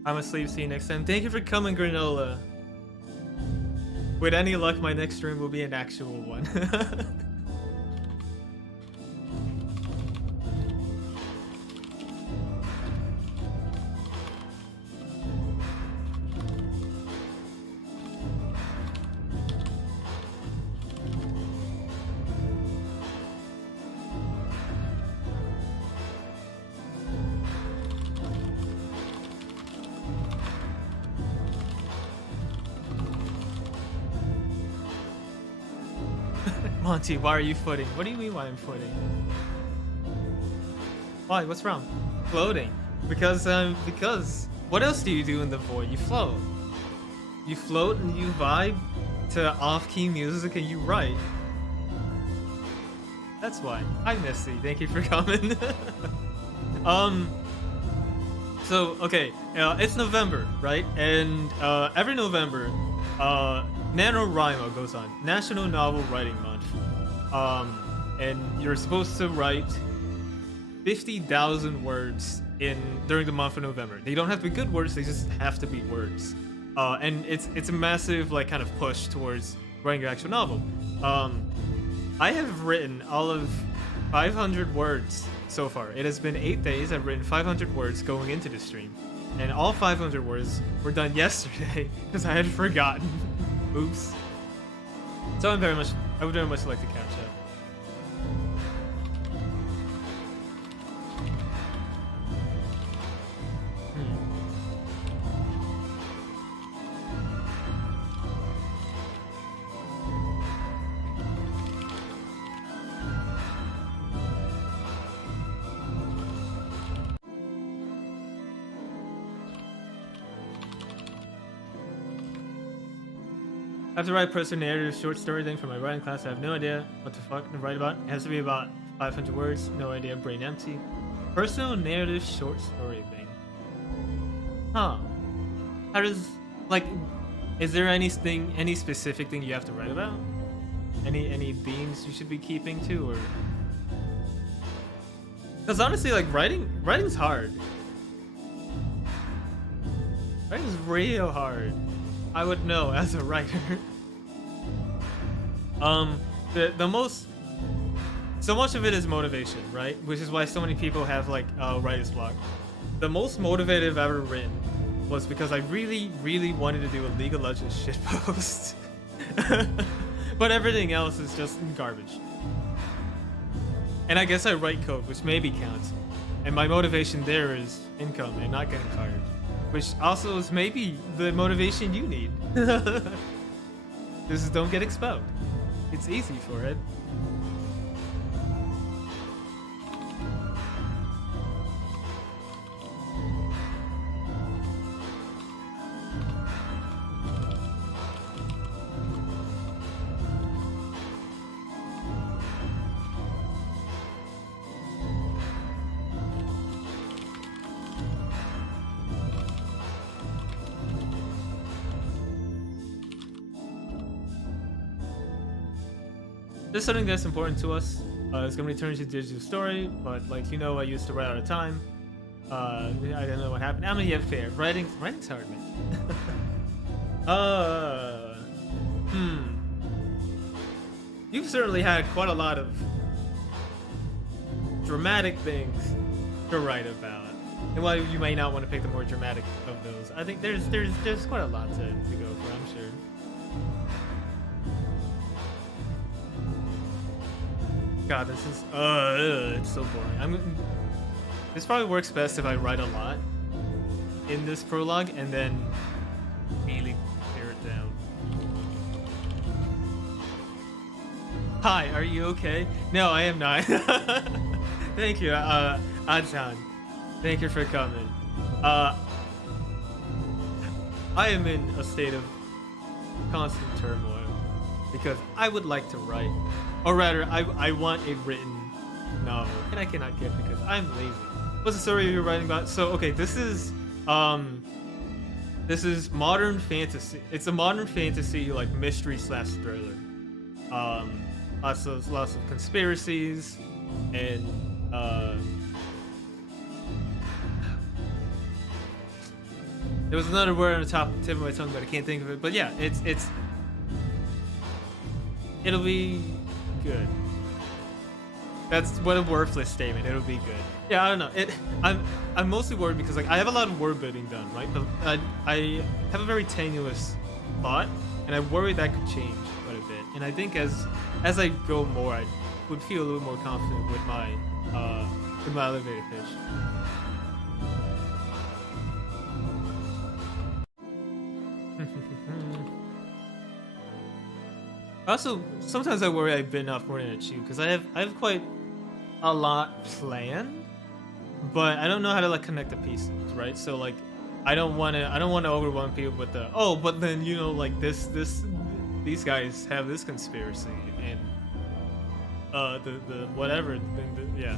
I'm asleep, see you next time. Thank you for coming, Granola. With any luck, my next stream will be an actual one. Monty, why are you footing? What do you mean why I'm footing? Why? What's wrong? Floating. Because what else do you do in the void? You float. You float and you vibe to off-key music and you write. That's why. Hi Misty, thank you for coming. So okay, it's November, right? And every November, NaNoWriMo goes on, National Novel Writing Month. And you're supposed to write 50,000 words during the month of November. They don't have to be good words, they just have to be words. And it's a massive like kind of push towards writing your actual novel. I have written all of 500 words so far. It has been 8 days. I've written 500 words going into the stream, and all 500 words were done yesterday because I had forgotten. Oops. So I would very much like to catch up. I have to write a personal narrative short story thing for my writing class. I have no idea what the fuck to write about. It has to be about 500 words. No idea. Brain empty. Personal narrative short story thing. Huh. How does, like, is there any specific thing you have to write about? Any themes you should be keeping to, or? Because honestly, like, writing's hard. Writing's real hard. I would know as a writer. So much of it is motivation, right? Which is why so many people have like writer's block. the most motivated I've ever written was because I really, really wanted to do a League of Legends shitpost. But everything else is just garbage. And I guess I write code, which maybe counts. And my motivation there is income and not getting fired. Which also is maybe the motivation you need. This is don't get expelled. It's easy for it. This is something that's important to us. It's gonna return to digital story, but like you know, I used to write out of time. I don't know what happened. I'm gonna get fair. Writing's hard, man. You've certainly had quite a lot of dramatic things to write about. And while you may not want to pick the more dramatic of those, I think there's quite a lot to go for, I'm sure. God, this is it's so boring. This probably works best if I write a lot in this prologue and then really tear it down. Hi, are you okay? No, I am not. Thank you, Adjan. Thank you for coming. I am in a state of constant turmoil because I would like to write. Or rather, I want a written novel, and I cannot get because I'm lazy. What's the story you're writing about? So, okay, this is modern fantasy. It's a modern fantasy like mystery / thriller. Lots of conspiracies, and there was another word on the tip of my tongue, but I can't think of it. But yeah, it'll be good. That's what a worthless statement. It'll be good. Yeah, I don't know. I'm mostly worried because like I have a lot of word building done, right? But I have a very tenuous thought, and I worry that could change quite a bit. And I think as I go more, I would feel a little more confident with my elevator pitch. Also, sometimes I worry I bit off more than I chew because I have quite a lot planned, but I don't know how to like connect the pieces, right? So like, I don't want to overwhelm people with the but then you know like these guys have this conspiracy and the whatever yeah.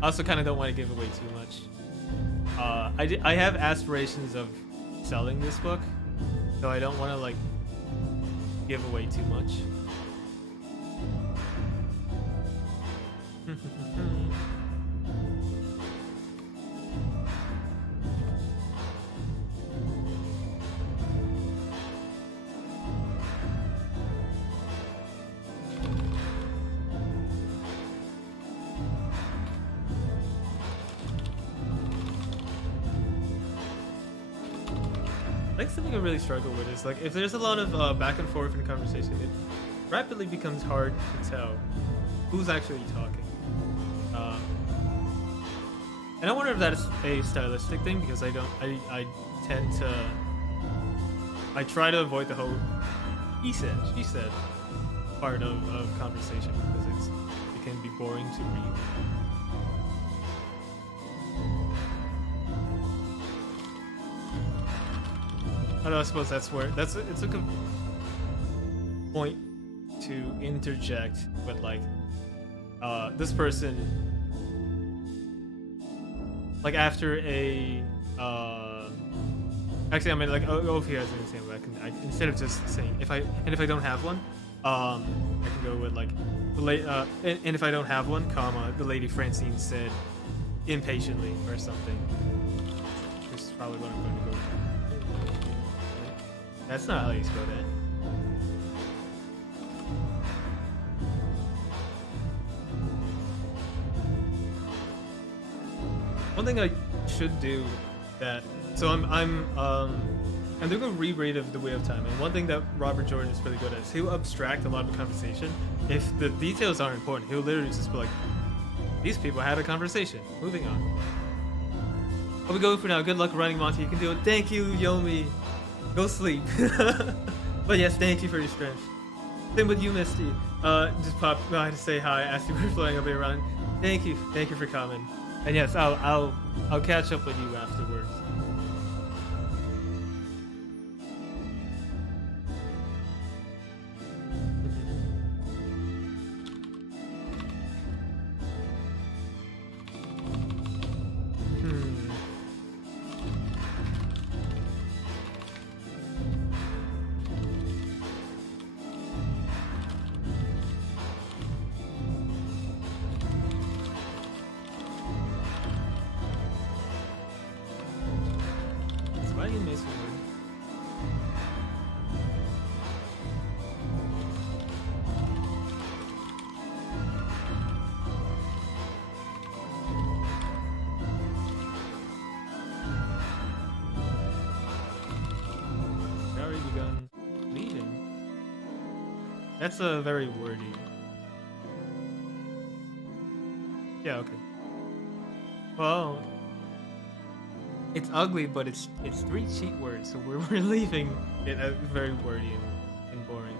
I also kind of don't want to give away too much. I have aspirations of selling this book, so I don't want to like give away too much. Like something I really struggle with is like if there's a lot of back and forth in conversation, it rapidly becomes hard to tell who's actually talking. And I wonder if that's a stylistic thing because I try to avoid the whole he said, she said part of conversation because it can be boring to read. I suppose that's where it's a good point to interject with like this person like after a actually I mean like if he has an example I instead of just saying if I don't have one I can go with like and if I don't have one comma the lady Francine said impatiently or something, which is probably what I'm going to go with. That's not how you spell that. one thing I should do that. So I'm doing a reread of The Way of Time, and one thing that Robert Jordan is really good at is he'll abstract a lot of the conversation. If the details aren't important, he'll literally just be like, these people had a conversation. Moving on. I'll be going for now. Good luck running, Monty. You can do it. Thank you, Yomi. Go sleep. But yes, thank you for your strength. Same with you, Misty. Just popped by to say hi as you were flying up here around. Thank you for coming. And yes, I'll catch up with you afterwards. That's a very wordy. Yeah, okay. Well, it's ugly, but it's 3 cheat words, so we're leaving it very wordy and boring.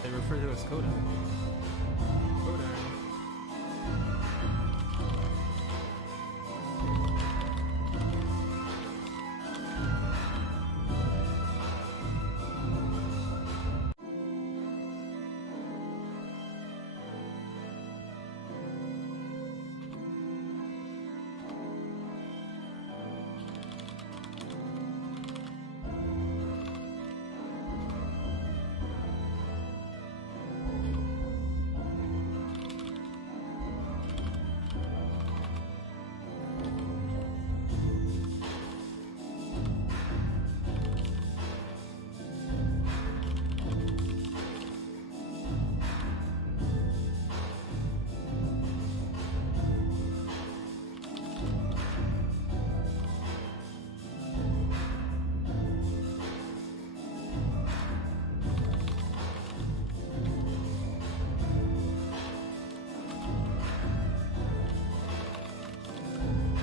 They refer to it as Coda. Coda.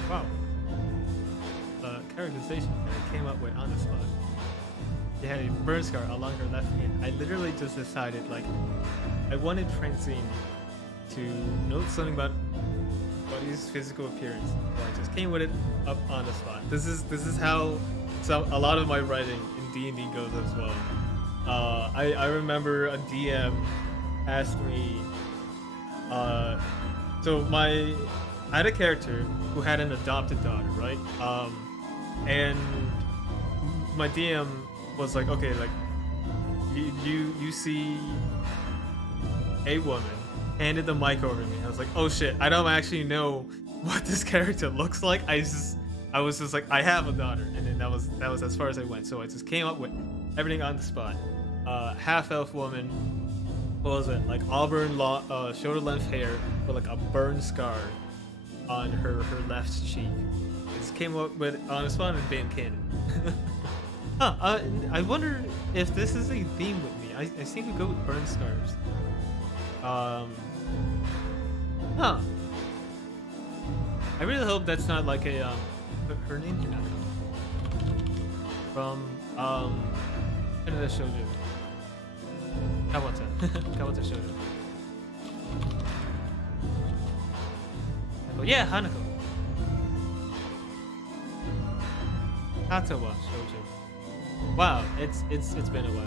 Wow. Characterization that I came up with on the spot. She had a burn scar along her left hand. I literally just decided, like, I wanted Francine to note something about Buddy's physical appearance. So I just came with it up on the spot. This is how a lot of my writing in D&D goes as well. I remember a DM asked me, so I had a character who had an adopted daughter, right? And my DM was like, okay, like you see a woman, handed the mic over to me. I was like, oh shit, I don't actually know what this character looks like. I was just like, I have a daughter, and then that was as far as I went. So I just came up with everything on the spot. Half elf woman, what was it? Like auburn shoulder length hair with like a burn scar on her left cheek. I just came up with on the spot and bam, canon. I wonder if this is a theme with me. I seem to go with burn scars. I really hope that's not like a her name did not come from another shoujo. Kawata shoujo. Oh yeah, Hanako. Katawa shoujo. Wow, it's been a while.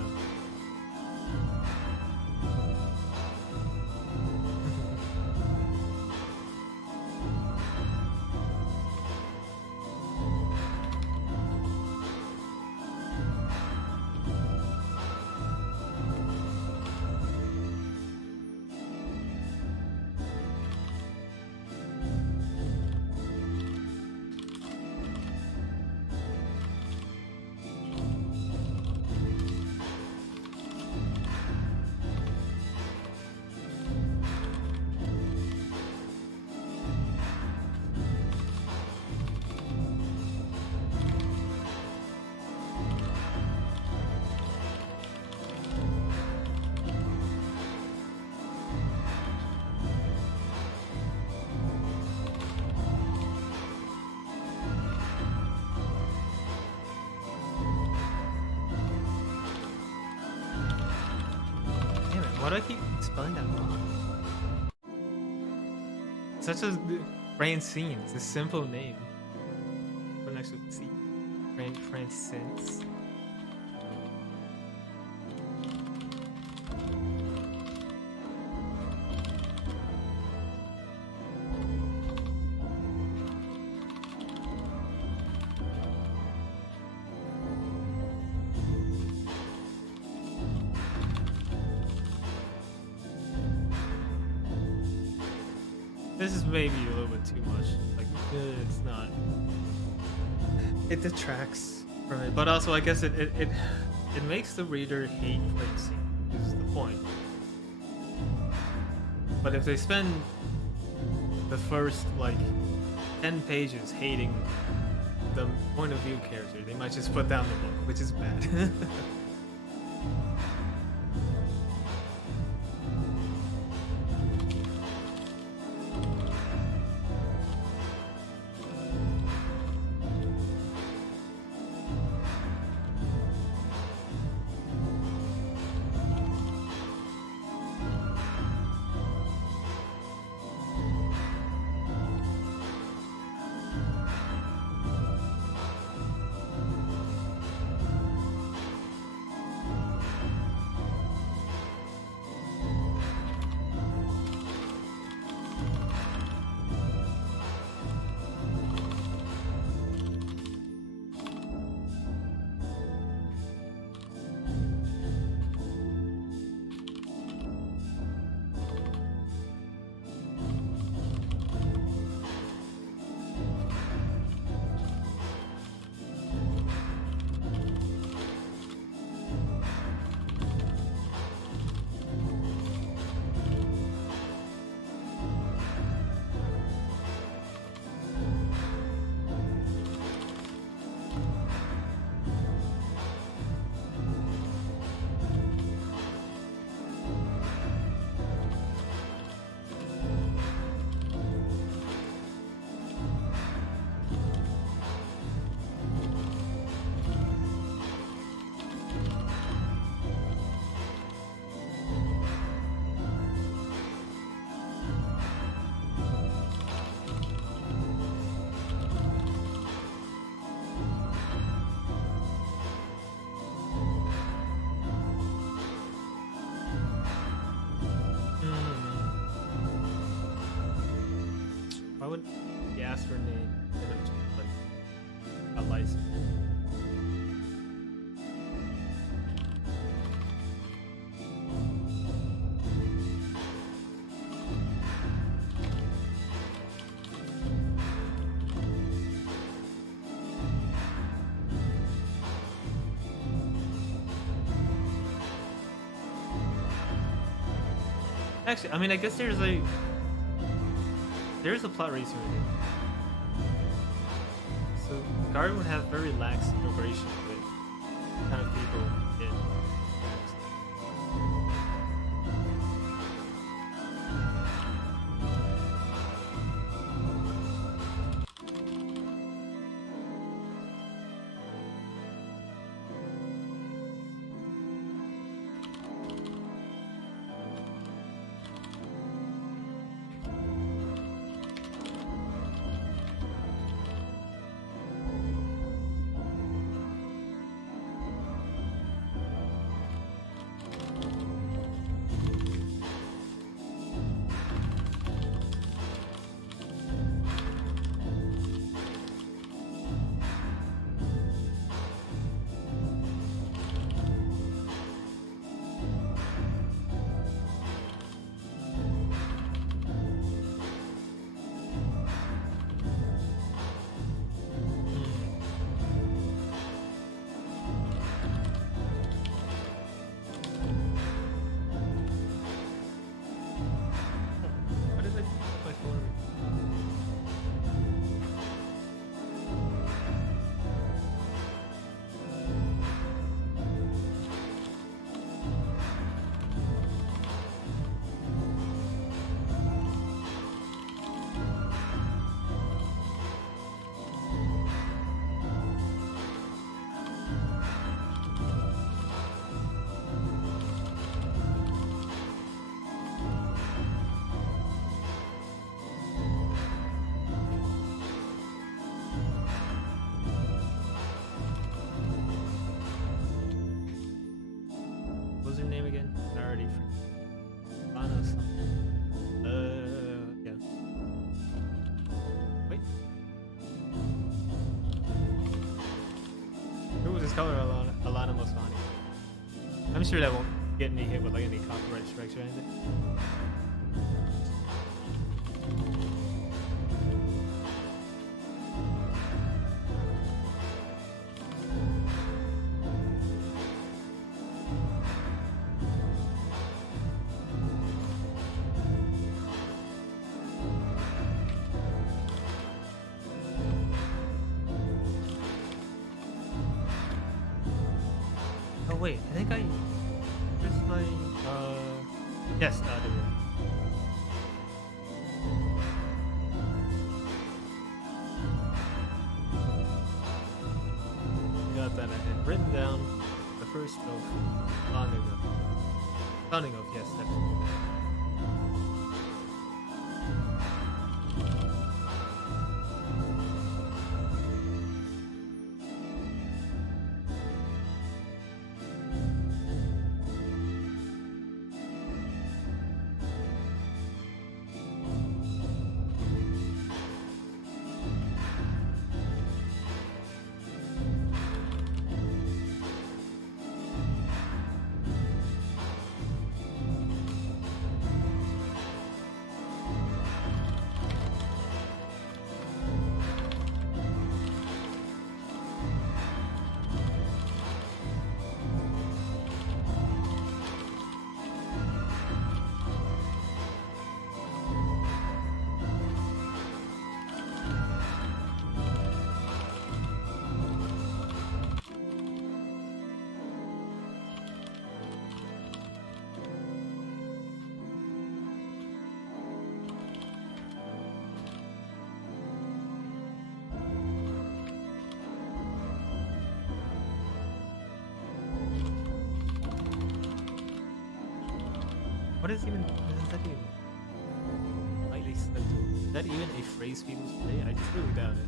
Why do I keep spelling that wrong? Such a Francine. It's a simple name. What next with C? Francine. This is maybe a little bit too much. Like, it's not. It detracts from it, but also I guess it makes the reader hate Francine. Is the point. But if they spend the first like 10 pages hating the point of view character, they might just put down the book, which is bad. ask for a name, and it's like a license. Actually, I mean, I guess there's a plot reason in it. So Guard would have very lax immigration with kind of people in. What's her name again? I already forgot. Lana something. Yeah. Wait. Who was this color? Alana Mosani. I'm sure that won't get me hit with like any copyright strikes or anything. Oh wait, I think where's my yes, there we go. Got that. I had written down the first oath long ago. Founding oath, yes, definitely. What is even? Is that even? Lightly said. Is that even a phrase people say? I truly doubt it.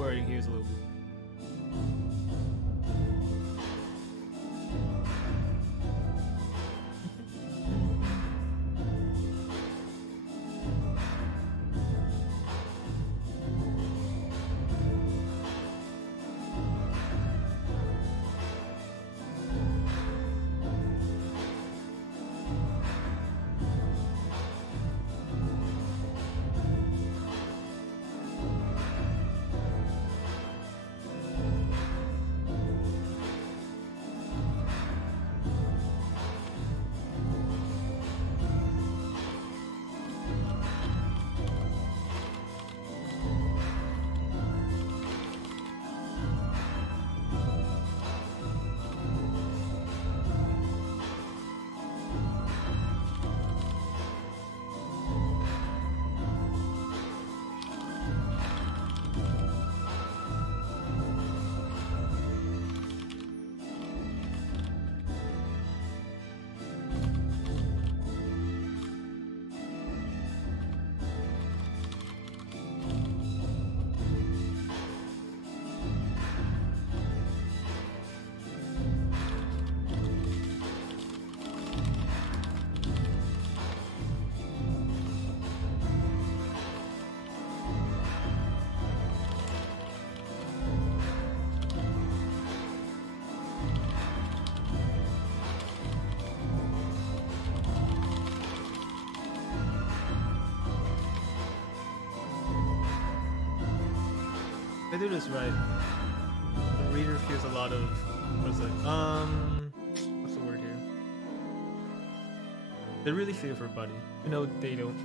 worry, here's a little. If I do this right, the reader feels a lot of, what is it? What's the word here? They really feel for Buddy. I know they don't,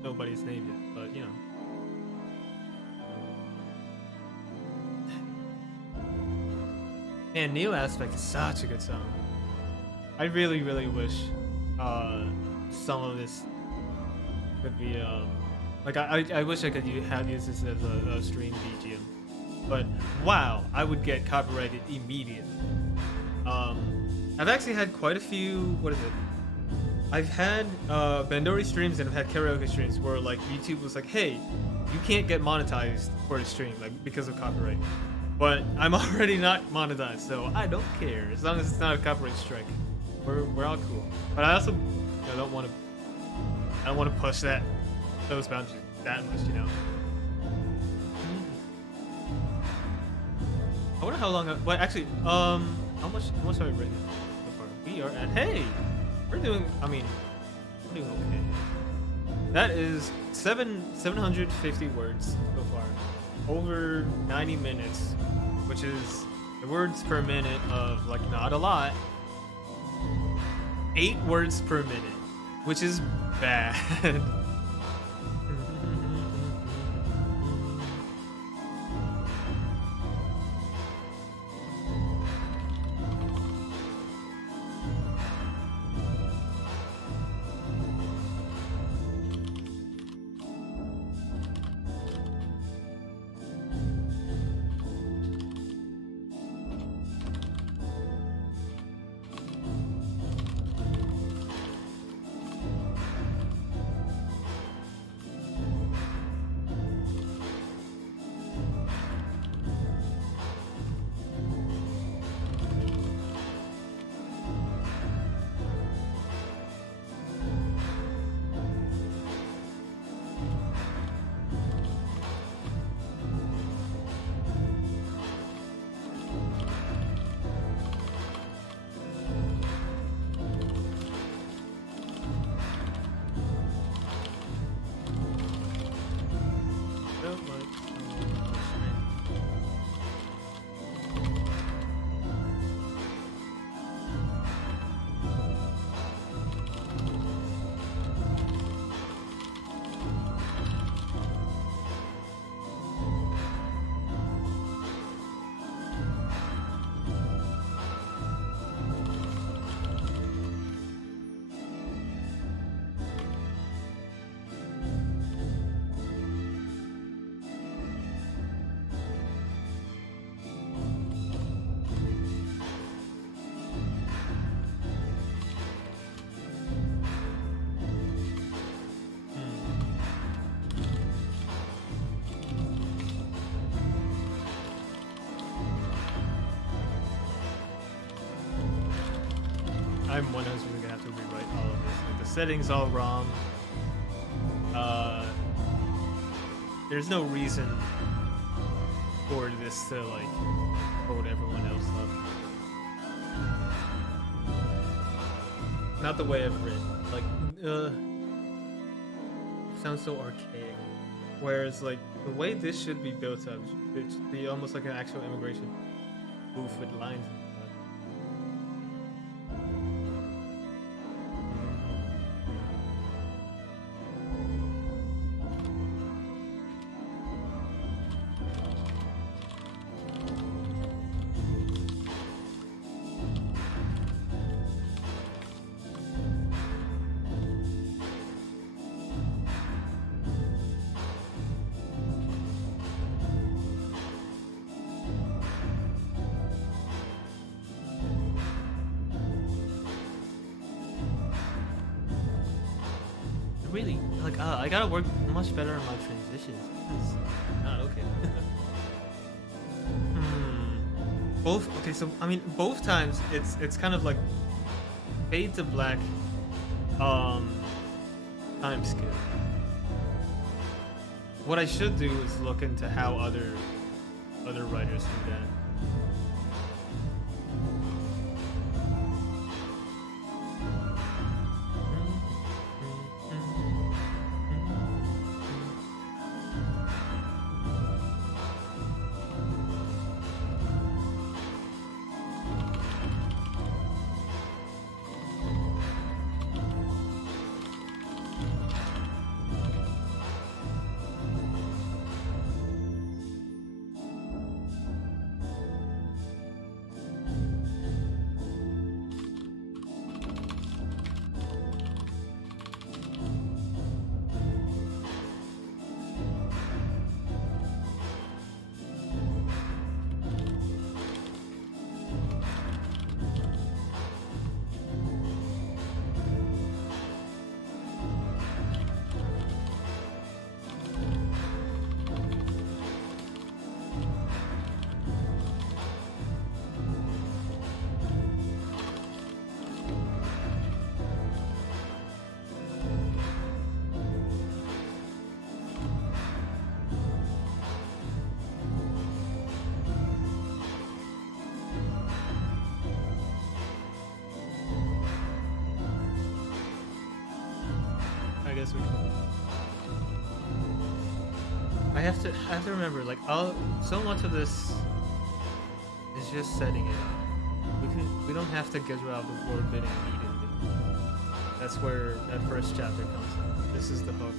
nobody's named it, but you know. Man, Neo Aspect is such a good song. I really, really wish some of this could be like I wish I could have used this as a stream BGM. But wow, I would get copyrighted immediately. I've actually had quite a few, what is it? I've had Bandori streams and I've had karaoke streams where like YouTube was like, hey, you can't get monetized for the stream, like because of copyright. But I'm already not monetized, so I don't care as long as it's not a copyright strike. We're all cool. But I also don't want to push those boundaries that much, you know. I wonder how long. Well, actually, how much have I written so far? We are at. Hey, we're doing. I mean, we're doing okay. That is 750 words so far, over 90 minutes, which is the words per minute of like not a lot. 8 words per minute, which is bad. I'm 100% gonna have to rewrite all of this. Like, the settings all wrong. There's no reason for this to like hold everyone else up. Not the way I've written. Like, sounds so archaic. Whereas like the way this should be built up, it should be almost like an actual immigration booth with lines. Really, like, I gotta work much better on my transitions. It's not okay. Both, okay, so, I mean, both times, it's kind of like fade to black, time skip. What I should do is look into how other writers do that. Guess we can. I have to remember, like, so much of this is just setting it up. We don't have to get out the word bidding immediately. That's where that first chapter comes in. This is the hook.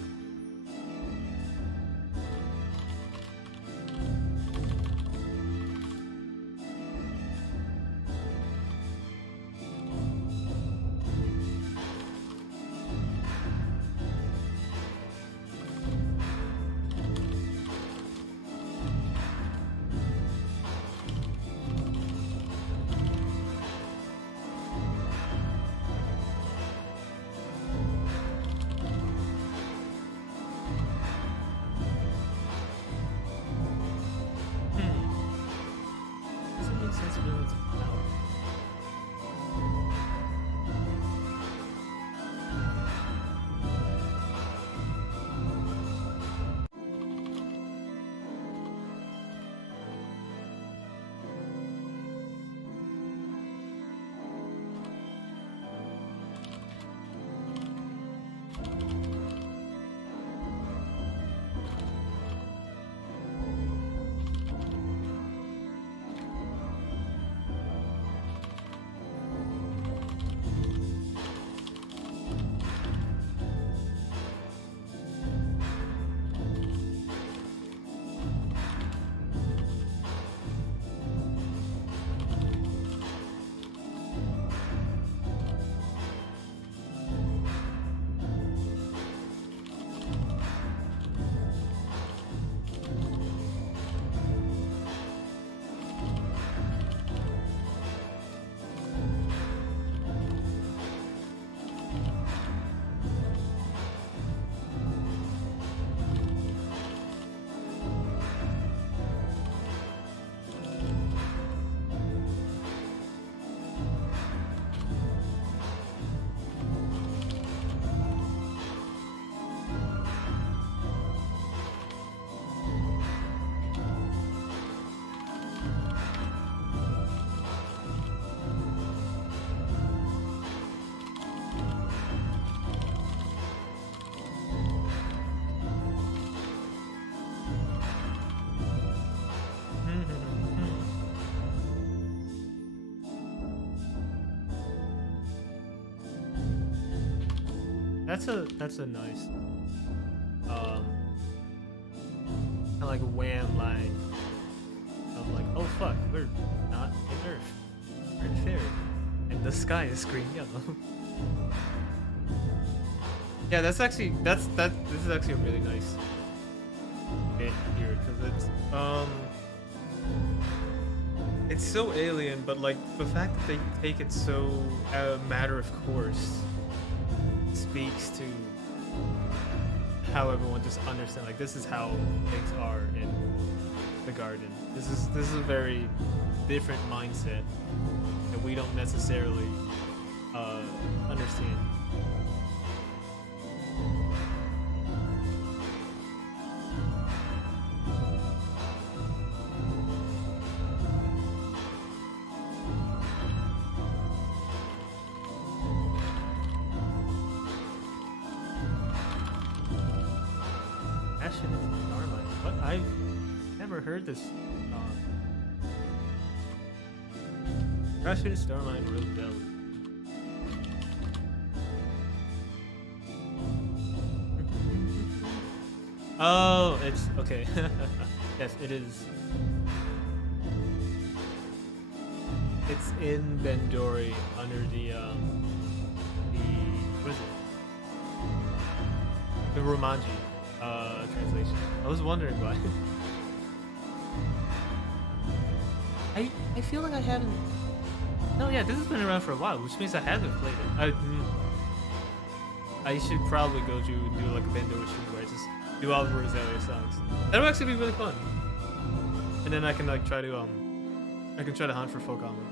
That's a nice kind of like a wham line of like, oh fuck, we're not in Earth, we're in Fairy, and the sky is green yellow. Yeah, that's actually this is actually a really nice bit here because it's so alien, but like the fact that they take it so matter of course speaks to how everyone just understands, like, this is how things are in the garden. This is a very different mindset that we don't necessarily understand. What? I've never heard this song. Crashing Starmine Road Bell. Oh, it's okay. Yes, it is. It's in Bendori under the what is it? The Romanji translation. I was wondering why. I feel like I haven't. No, yeah, this has been around for a while, which means I haven't played it. I should probably go to do like a Bendori stream where I just do all the Rosalia songs. That would actually be really fun. And then I can like try to hunt for folk armor.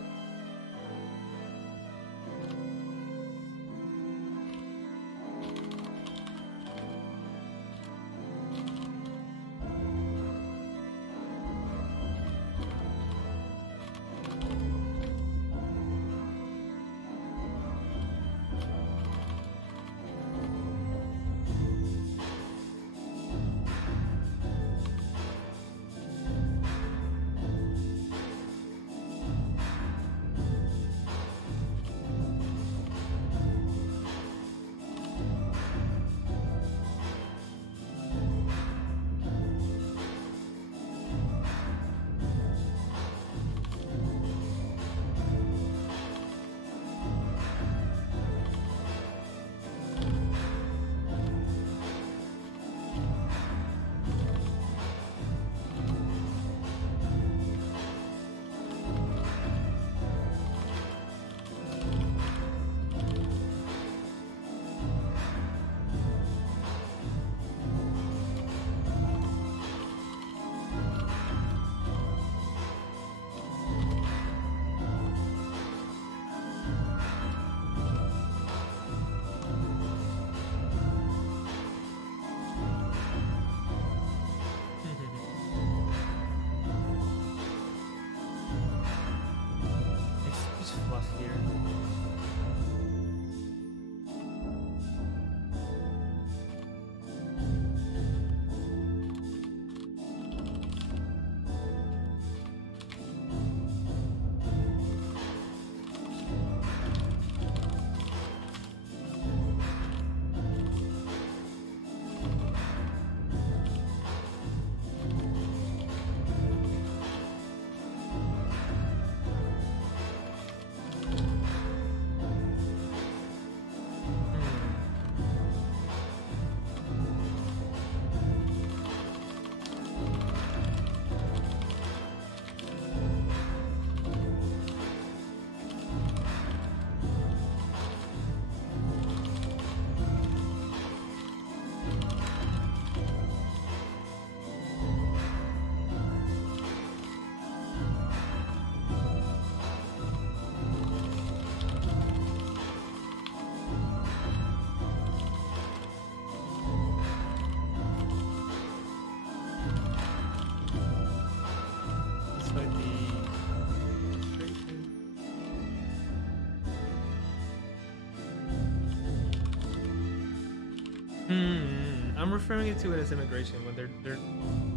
I'm referring to it as immigration when they're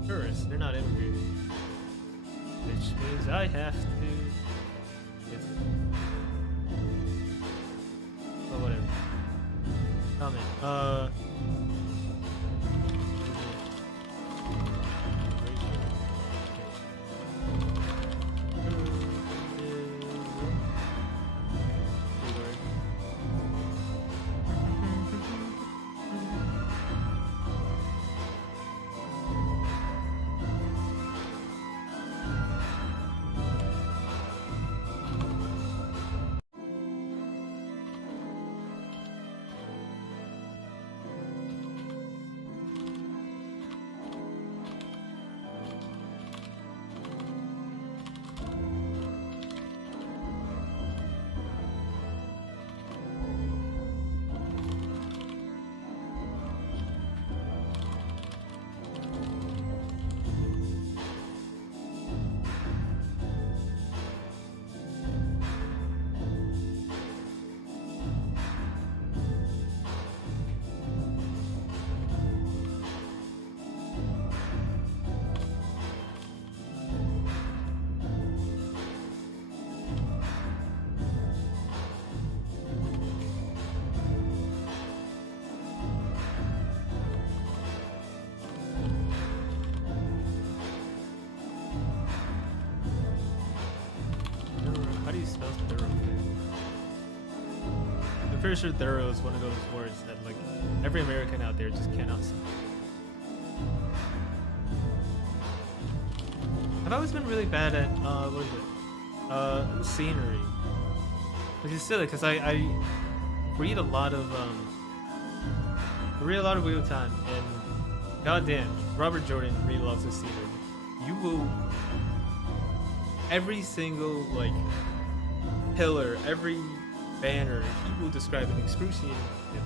tourists. They're not immigrating, which means I have to. But whatever. Comment. Uh. How do you spell thoroughfare? I'm pretty sure thorough is one of those words that like every American out there just cannot say. I've always been really bad at what is it? Scenery. Which is silly because I read a lot of Wheel of Time, and goddamn, Robert Jordan really loves the scenery. You will every single like pillar, every banner, he will describe an excruciating detail.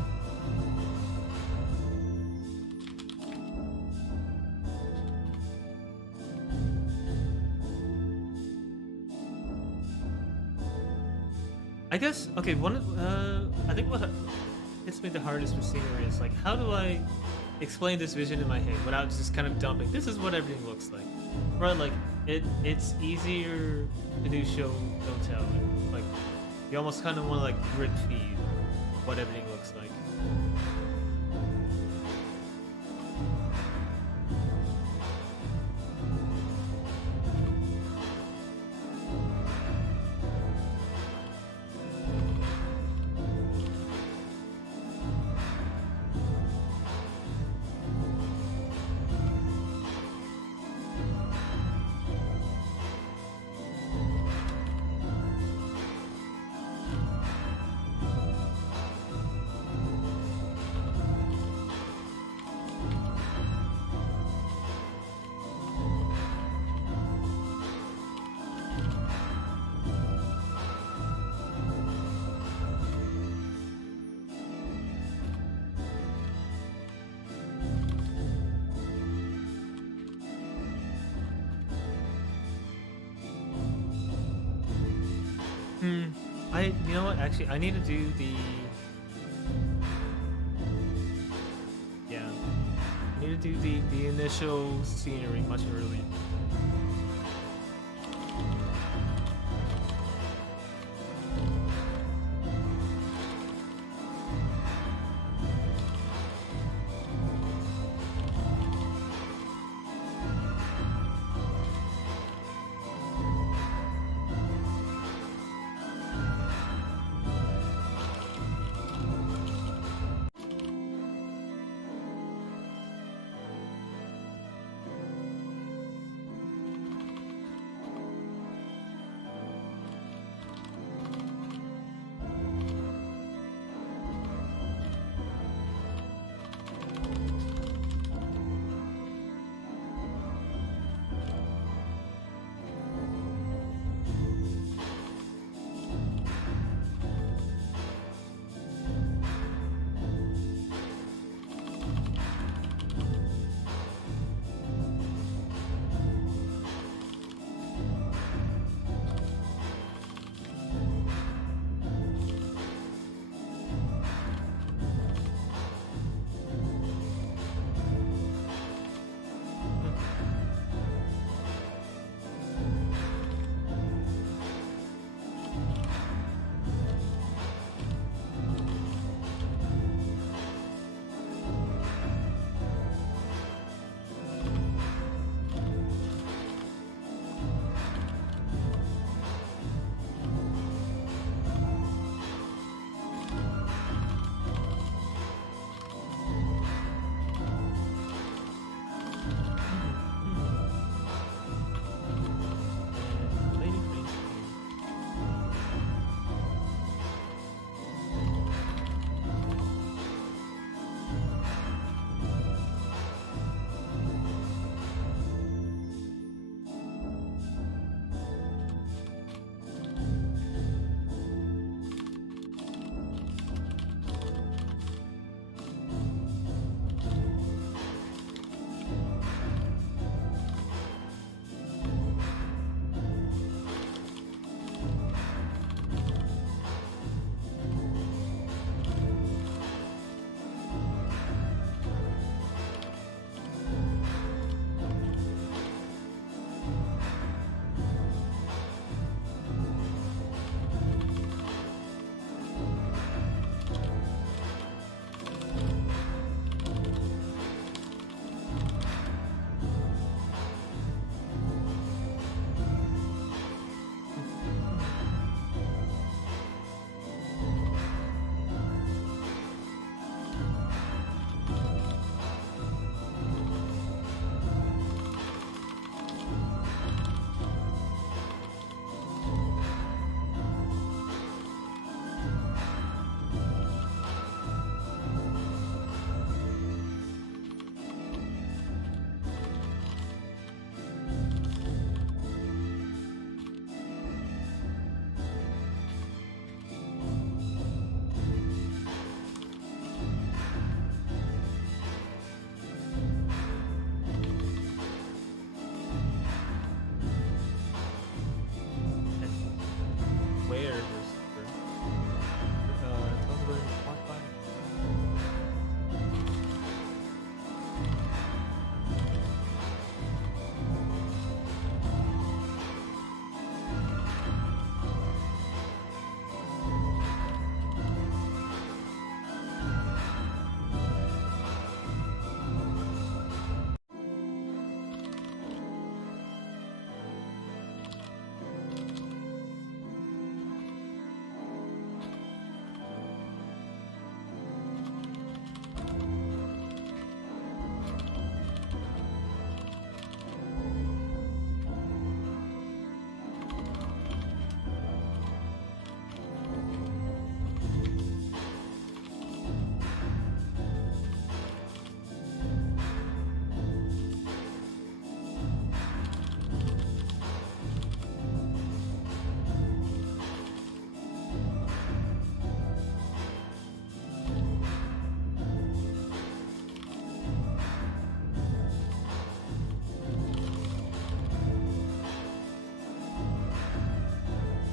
I guess okay. I think what hits me the hardest with scenery is like, how do I explain this vision in my head without just kind of dumping? This is what everything looks like, right? Like it's easier to do show don't tell. Like you almost kind of want to like drip feed what everything looks like. You know what? Actually, I need to do the. Yeah, I need to do the initial scenery much earlier.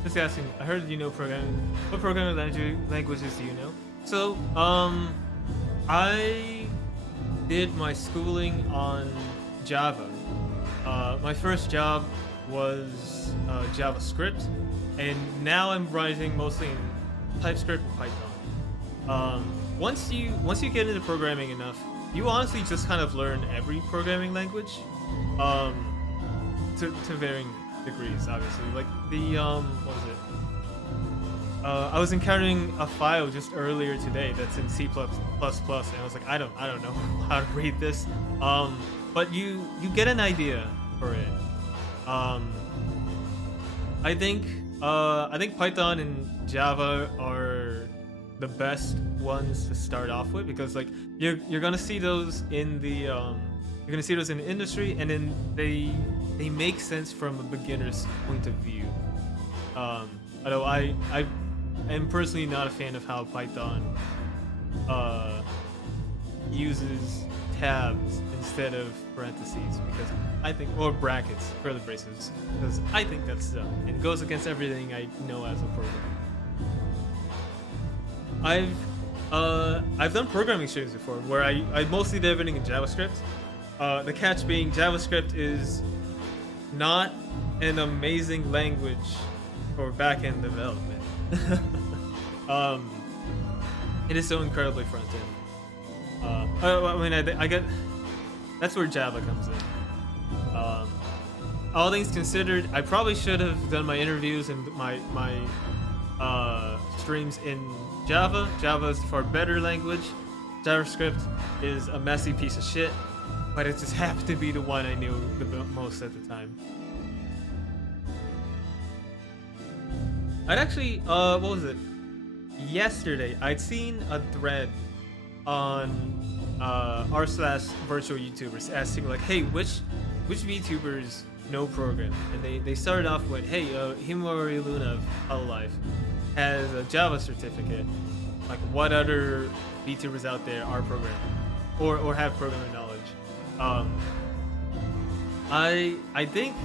just asking. I heard you know programming. What programming languages do you know? So, I did my schooling on Java. My first job was JavaScript, and now I'm writing mostly in TypeScript and Python. Once you get into programming enough, you honestly just kind of learn every programming language, to varying degrees, obviously. Like the what was it? I was encountering a file just earlier today that's in C++, and I was like, I don't know how to read this. But you get an idea for it. I think Python and Java are the best ones to start off with, because like you're gonna see those in the industry, and then they make sense from a beginner's point of view. Although I am personally not a fan of how Python uses tabs instead of parentheses, because I think, or brackets, further braces, because I think that's dumb and it goes against everything I know as a programmer. I've done programming streams before where I mostly did everything in JavaScript. The catch being JavaScript is not an amazing language for back-end development. It is so incredibly front-end. I mean, I get that's where Java comes in. All things considered, I probably should have done my interviews and my streams in Java. Java is a far better language. JavaScript is a messy piece of shit, but it just happened to be the one I knew the most at the time. I'd actually, what was it? Yesterday, I'd seen a thread on r/virtual YouTubers asking like, hey, which VTubers know programming? And they started off with, hey, Himori Luna of Hololive has a Java certificate. Like, what other VTubers out there are programming or have programming knowledge? I think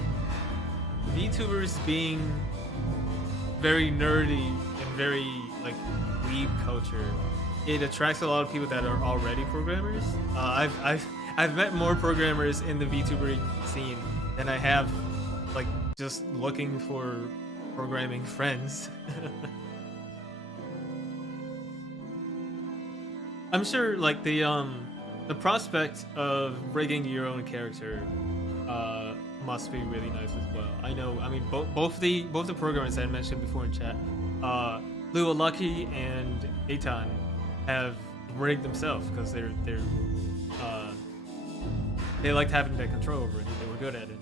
VTubers being very nerdy and very like weeb culture, it attracts a lot of people that are already programmers. I've met more programmers in the VTuber scene than I have like just looking for programming friends. I'm sure like the prospect of rigging your own character must be really nice as well. I know. I mean, both the programmers that I mentioned before in chat, Lua Lucky and Eitan, have rigged themselves because they liked having that control over it. They were good at it.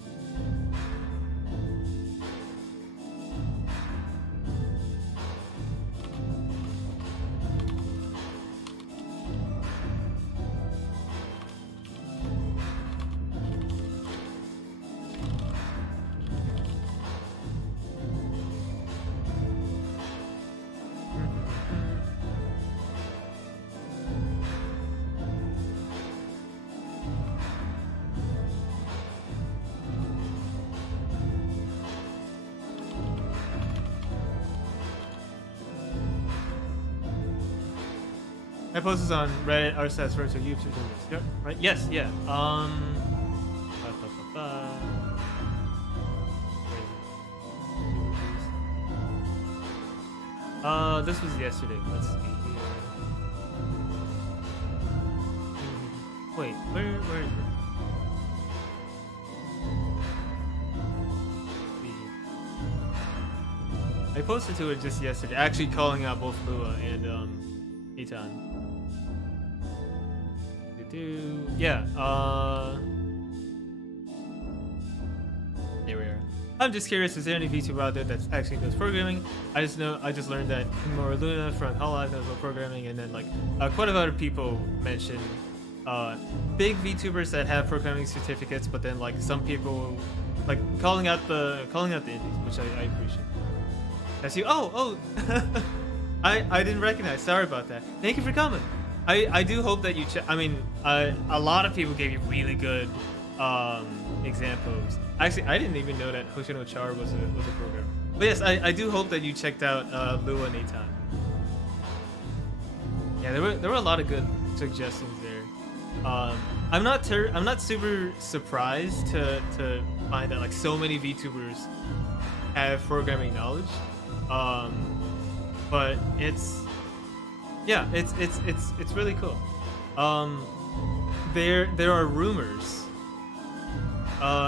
I post this on Reddit, r/virtual YouTubers. Yeah, right? Yes, yeah. This was yesterday. Let's see here. Wait, where is it? I posted to it just yesterday, actually calling out both Lua and Eitan. Yeah, here we are. I'm just curious, is there any VTuber out there that's actually does programming? I just learned that Himori Luna from Hololive knows about programming, and then like quite a lot of people mentioned big VTubers that have programming certificates, but then like some people like calling out the indies, which I appreciate. That's you. Oh, I didn't recognize. Sorry about that. Thank you for coming. I do hope that you check. I mean, a lot of people gave you really good examples. Actually, I didn't even know that Hoshino Char was a programmer. But yes, I do hope that you checked out Lua and Eitan. Yeah, there were a lot of good suggestions there. I'm not super surprised to find that like so many VTubers have programming knowledge. But it's really cool. There are rumors.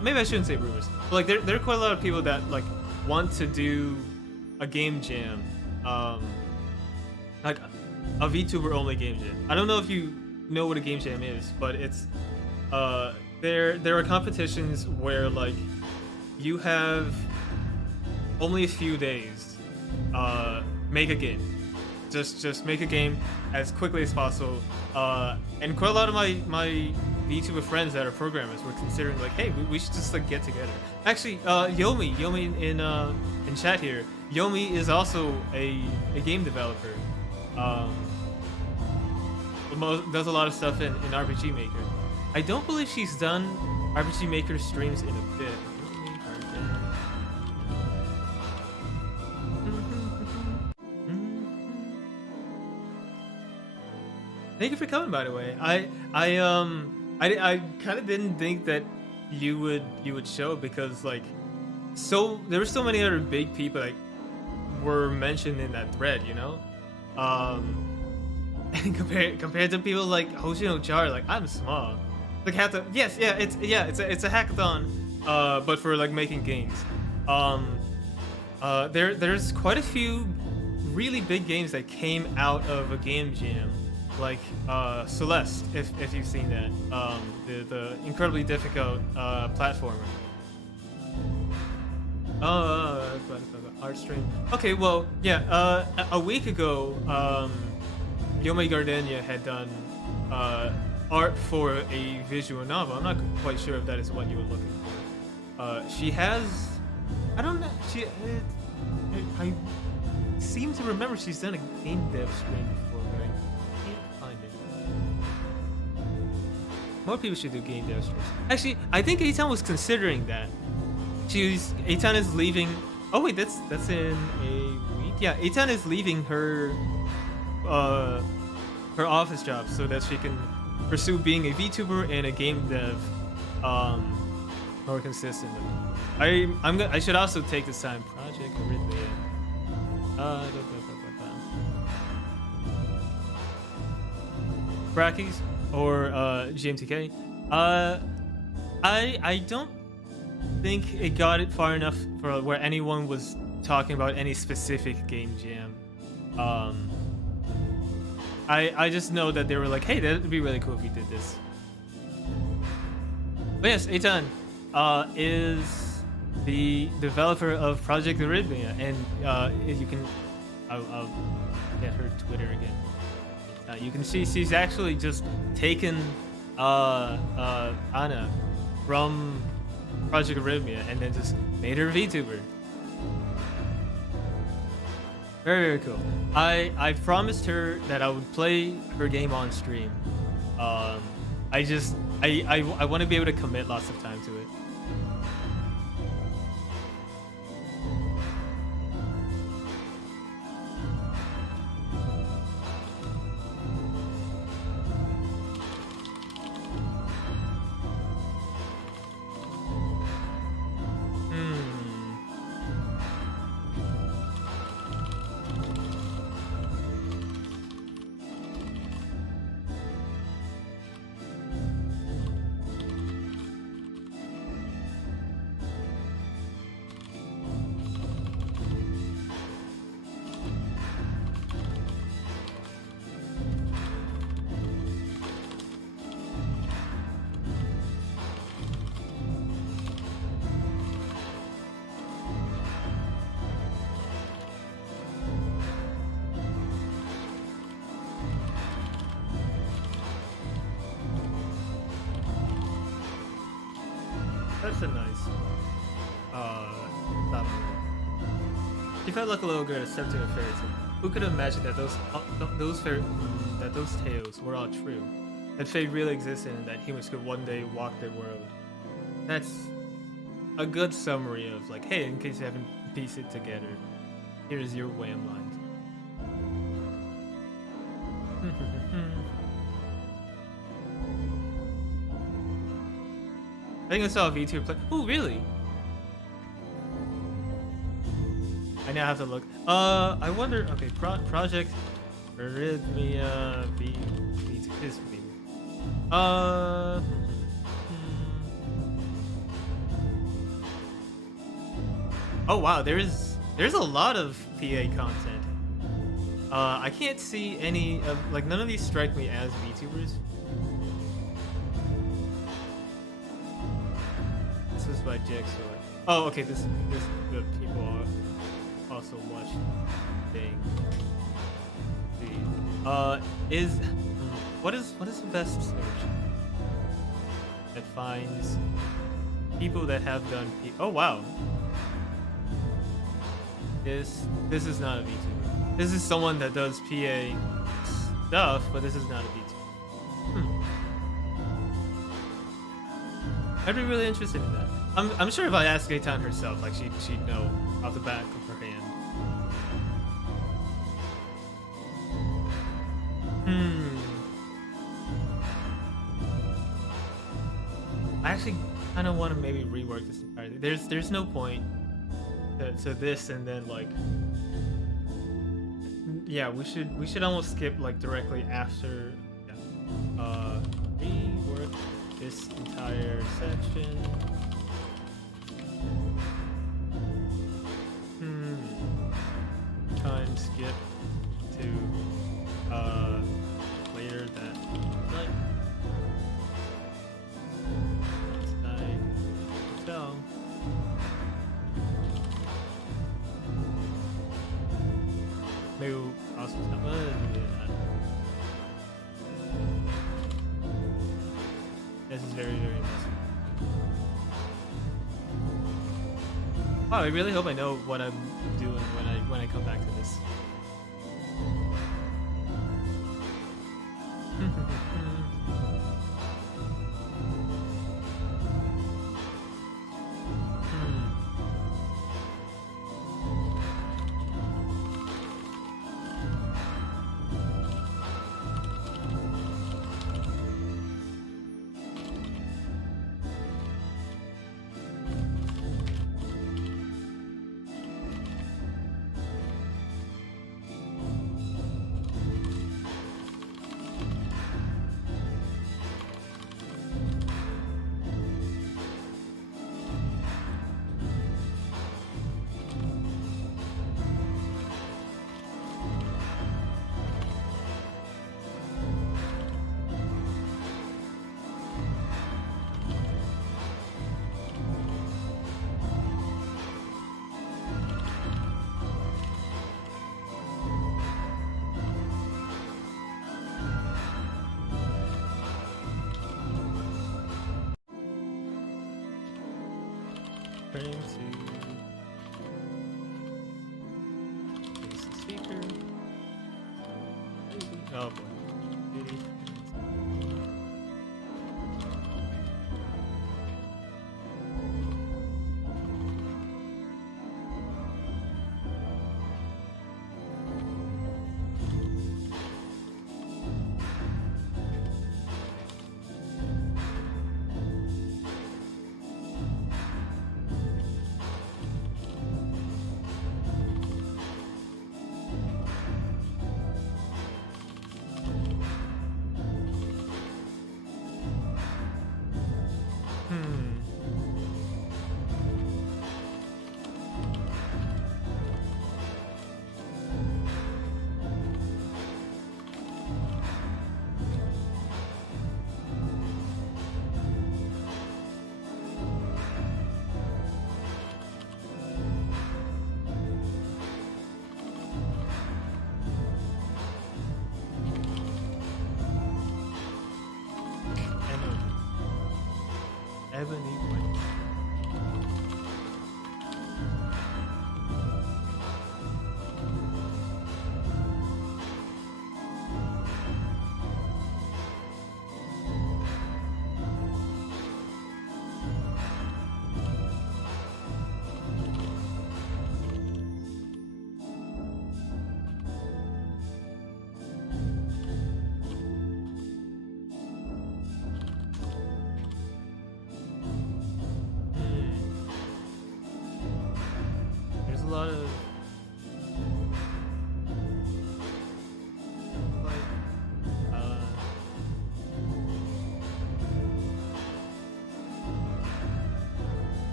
Maybe I shouldn't say rumors. But like there are quite a lot of people that like want to do a game jam, like a VTuber only game jam. I don't know if you know what a game jam is, but it's there are competitions where like you have only a few days, make a game. Just make a game as quickly as possible. And quite a lot of my VTuber friends that are programmers were considering like, hey, we should just like get together. Actually, Yomi in chat here. Yomi is also a game developer. Does a lot of stuff in RPG Maker. I don't believe she's done RPG Maker streams in a bit. Thank you for coming, by the way. I kind of didn't think that you would show because like there were so many other big people that were mentioned in that thread, you know. And compared to people like Hoshino Char, like I'm small. Like it's a hackathon, but for like making games. There's quite a few really big games that came out of a game jam. Like Celeste, if you've seen that, the incredibly difficult platformer. Art stream. Okay, well, yeah. A week ago, Yomi Gardenia had done art for a visual novel. I'm not quite sure if that is what you were looking for. She has, I don't know. I seem to remember she's done a game dev stream before, but I can't find it. More people should do game dev streams. Actually, I think Eitan was considering that. Eitan is leaving. Oh wait, that's in a week. Yeah, Eitan is leaving her office job so that she can pursue being a VTuber and a game dev more consistently. I should also take this time. Project Arrhythmia. Brackies or GMTK. I don't think it got it far enough for where anyone was talking about any specific game jam. I just know that they were like, hey, that would be really cool if we did this. But yes, Eitan is the developer of Project Arrhythmia, and you can, I'll get her Twitter again. You can see she's actually just taken Anna from Project Arrhythmia and then just made her a VTuber. Very, very cool. I promised her that I would play her game on stream. I want to be able to commit lots of time to it. That's a nice stop. She felt like a little girl accepting a fairy tale. Who could have imagined that those tales were all true? That fate really existed and that humans could one day walk their world. That's a good summary of like, hey, in case you haven't piece it together. Here's your wham lines. I think I saw a VTuber play. Oh, really? I now have to look. I wonder. Okay, project Arrhythmia VTubers. Oh wow, there's a lot of PA content. I can't see any of, like, none of these strike me as VTubers. This was by Jigsaw. Oh, okay. This the people are also watch thing. What is the best search that finds people that have done oh wow. This is not a VTuber. This is someone that does PA stuff, but this is not a VTuber. I'd be really interested in that. I'm sure if I asked Gaetan herself, like she'd know off the back of her hand. I actually kind of want to maybe rework this entirely. There's no point to this, and then, like, yeah, we should almost skip, like, directly after. Yeah. Rework this entire section. Time skip to later that night. So maybe we'll also stop. This is very, very messy. Wow, I really hope I know what I'm doing when I come back to this. Turning to face the speaker. Oh boy.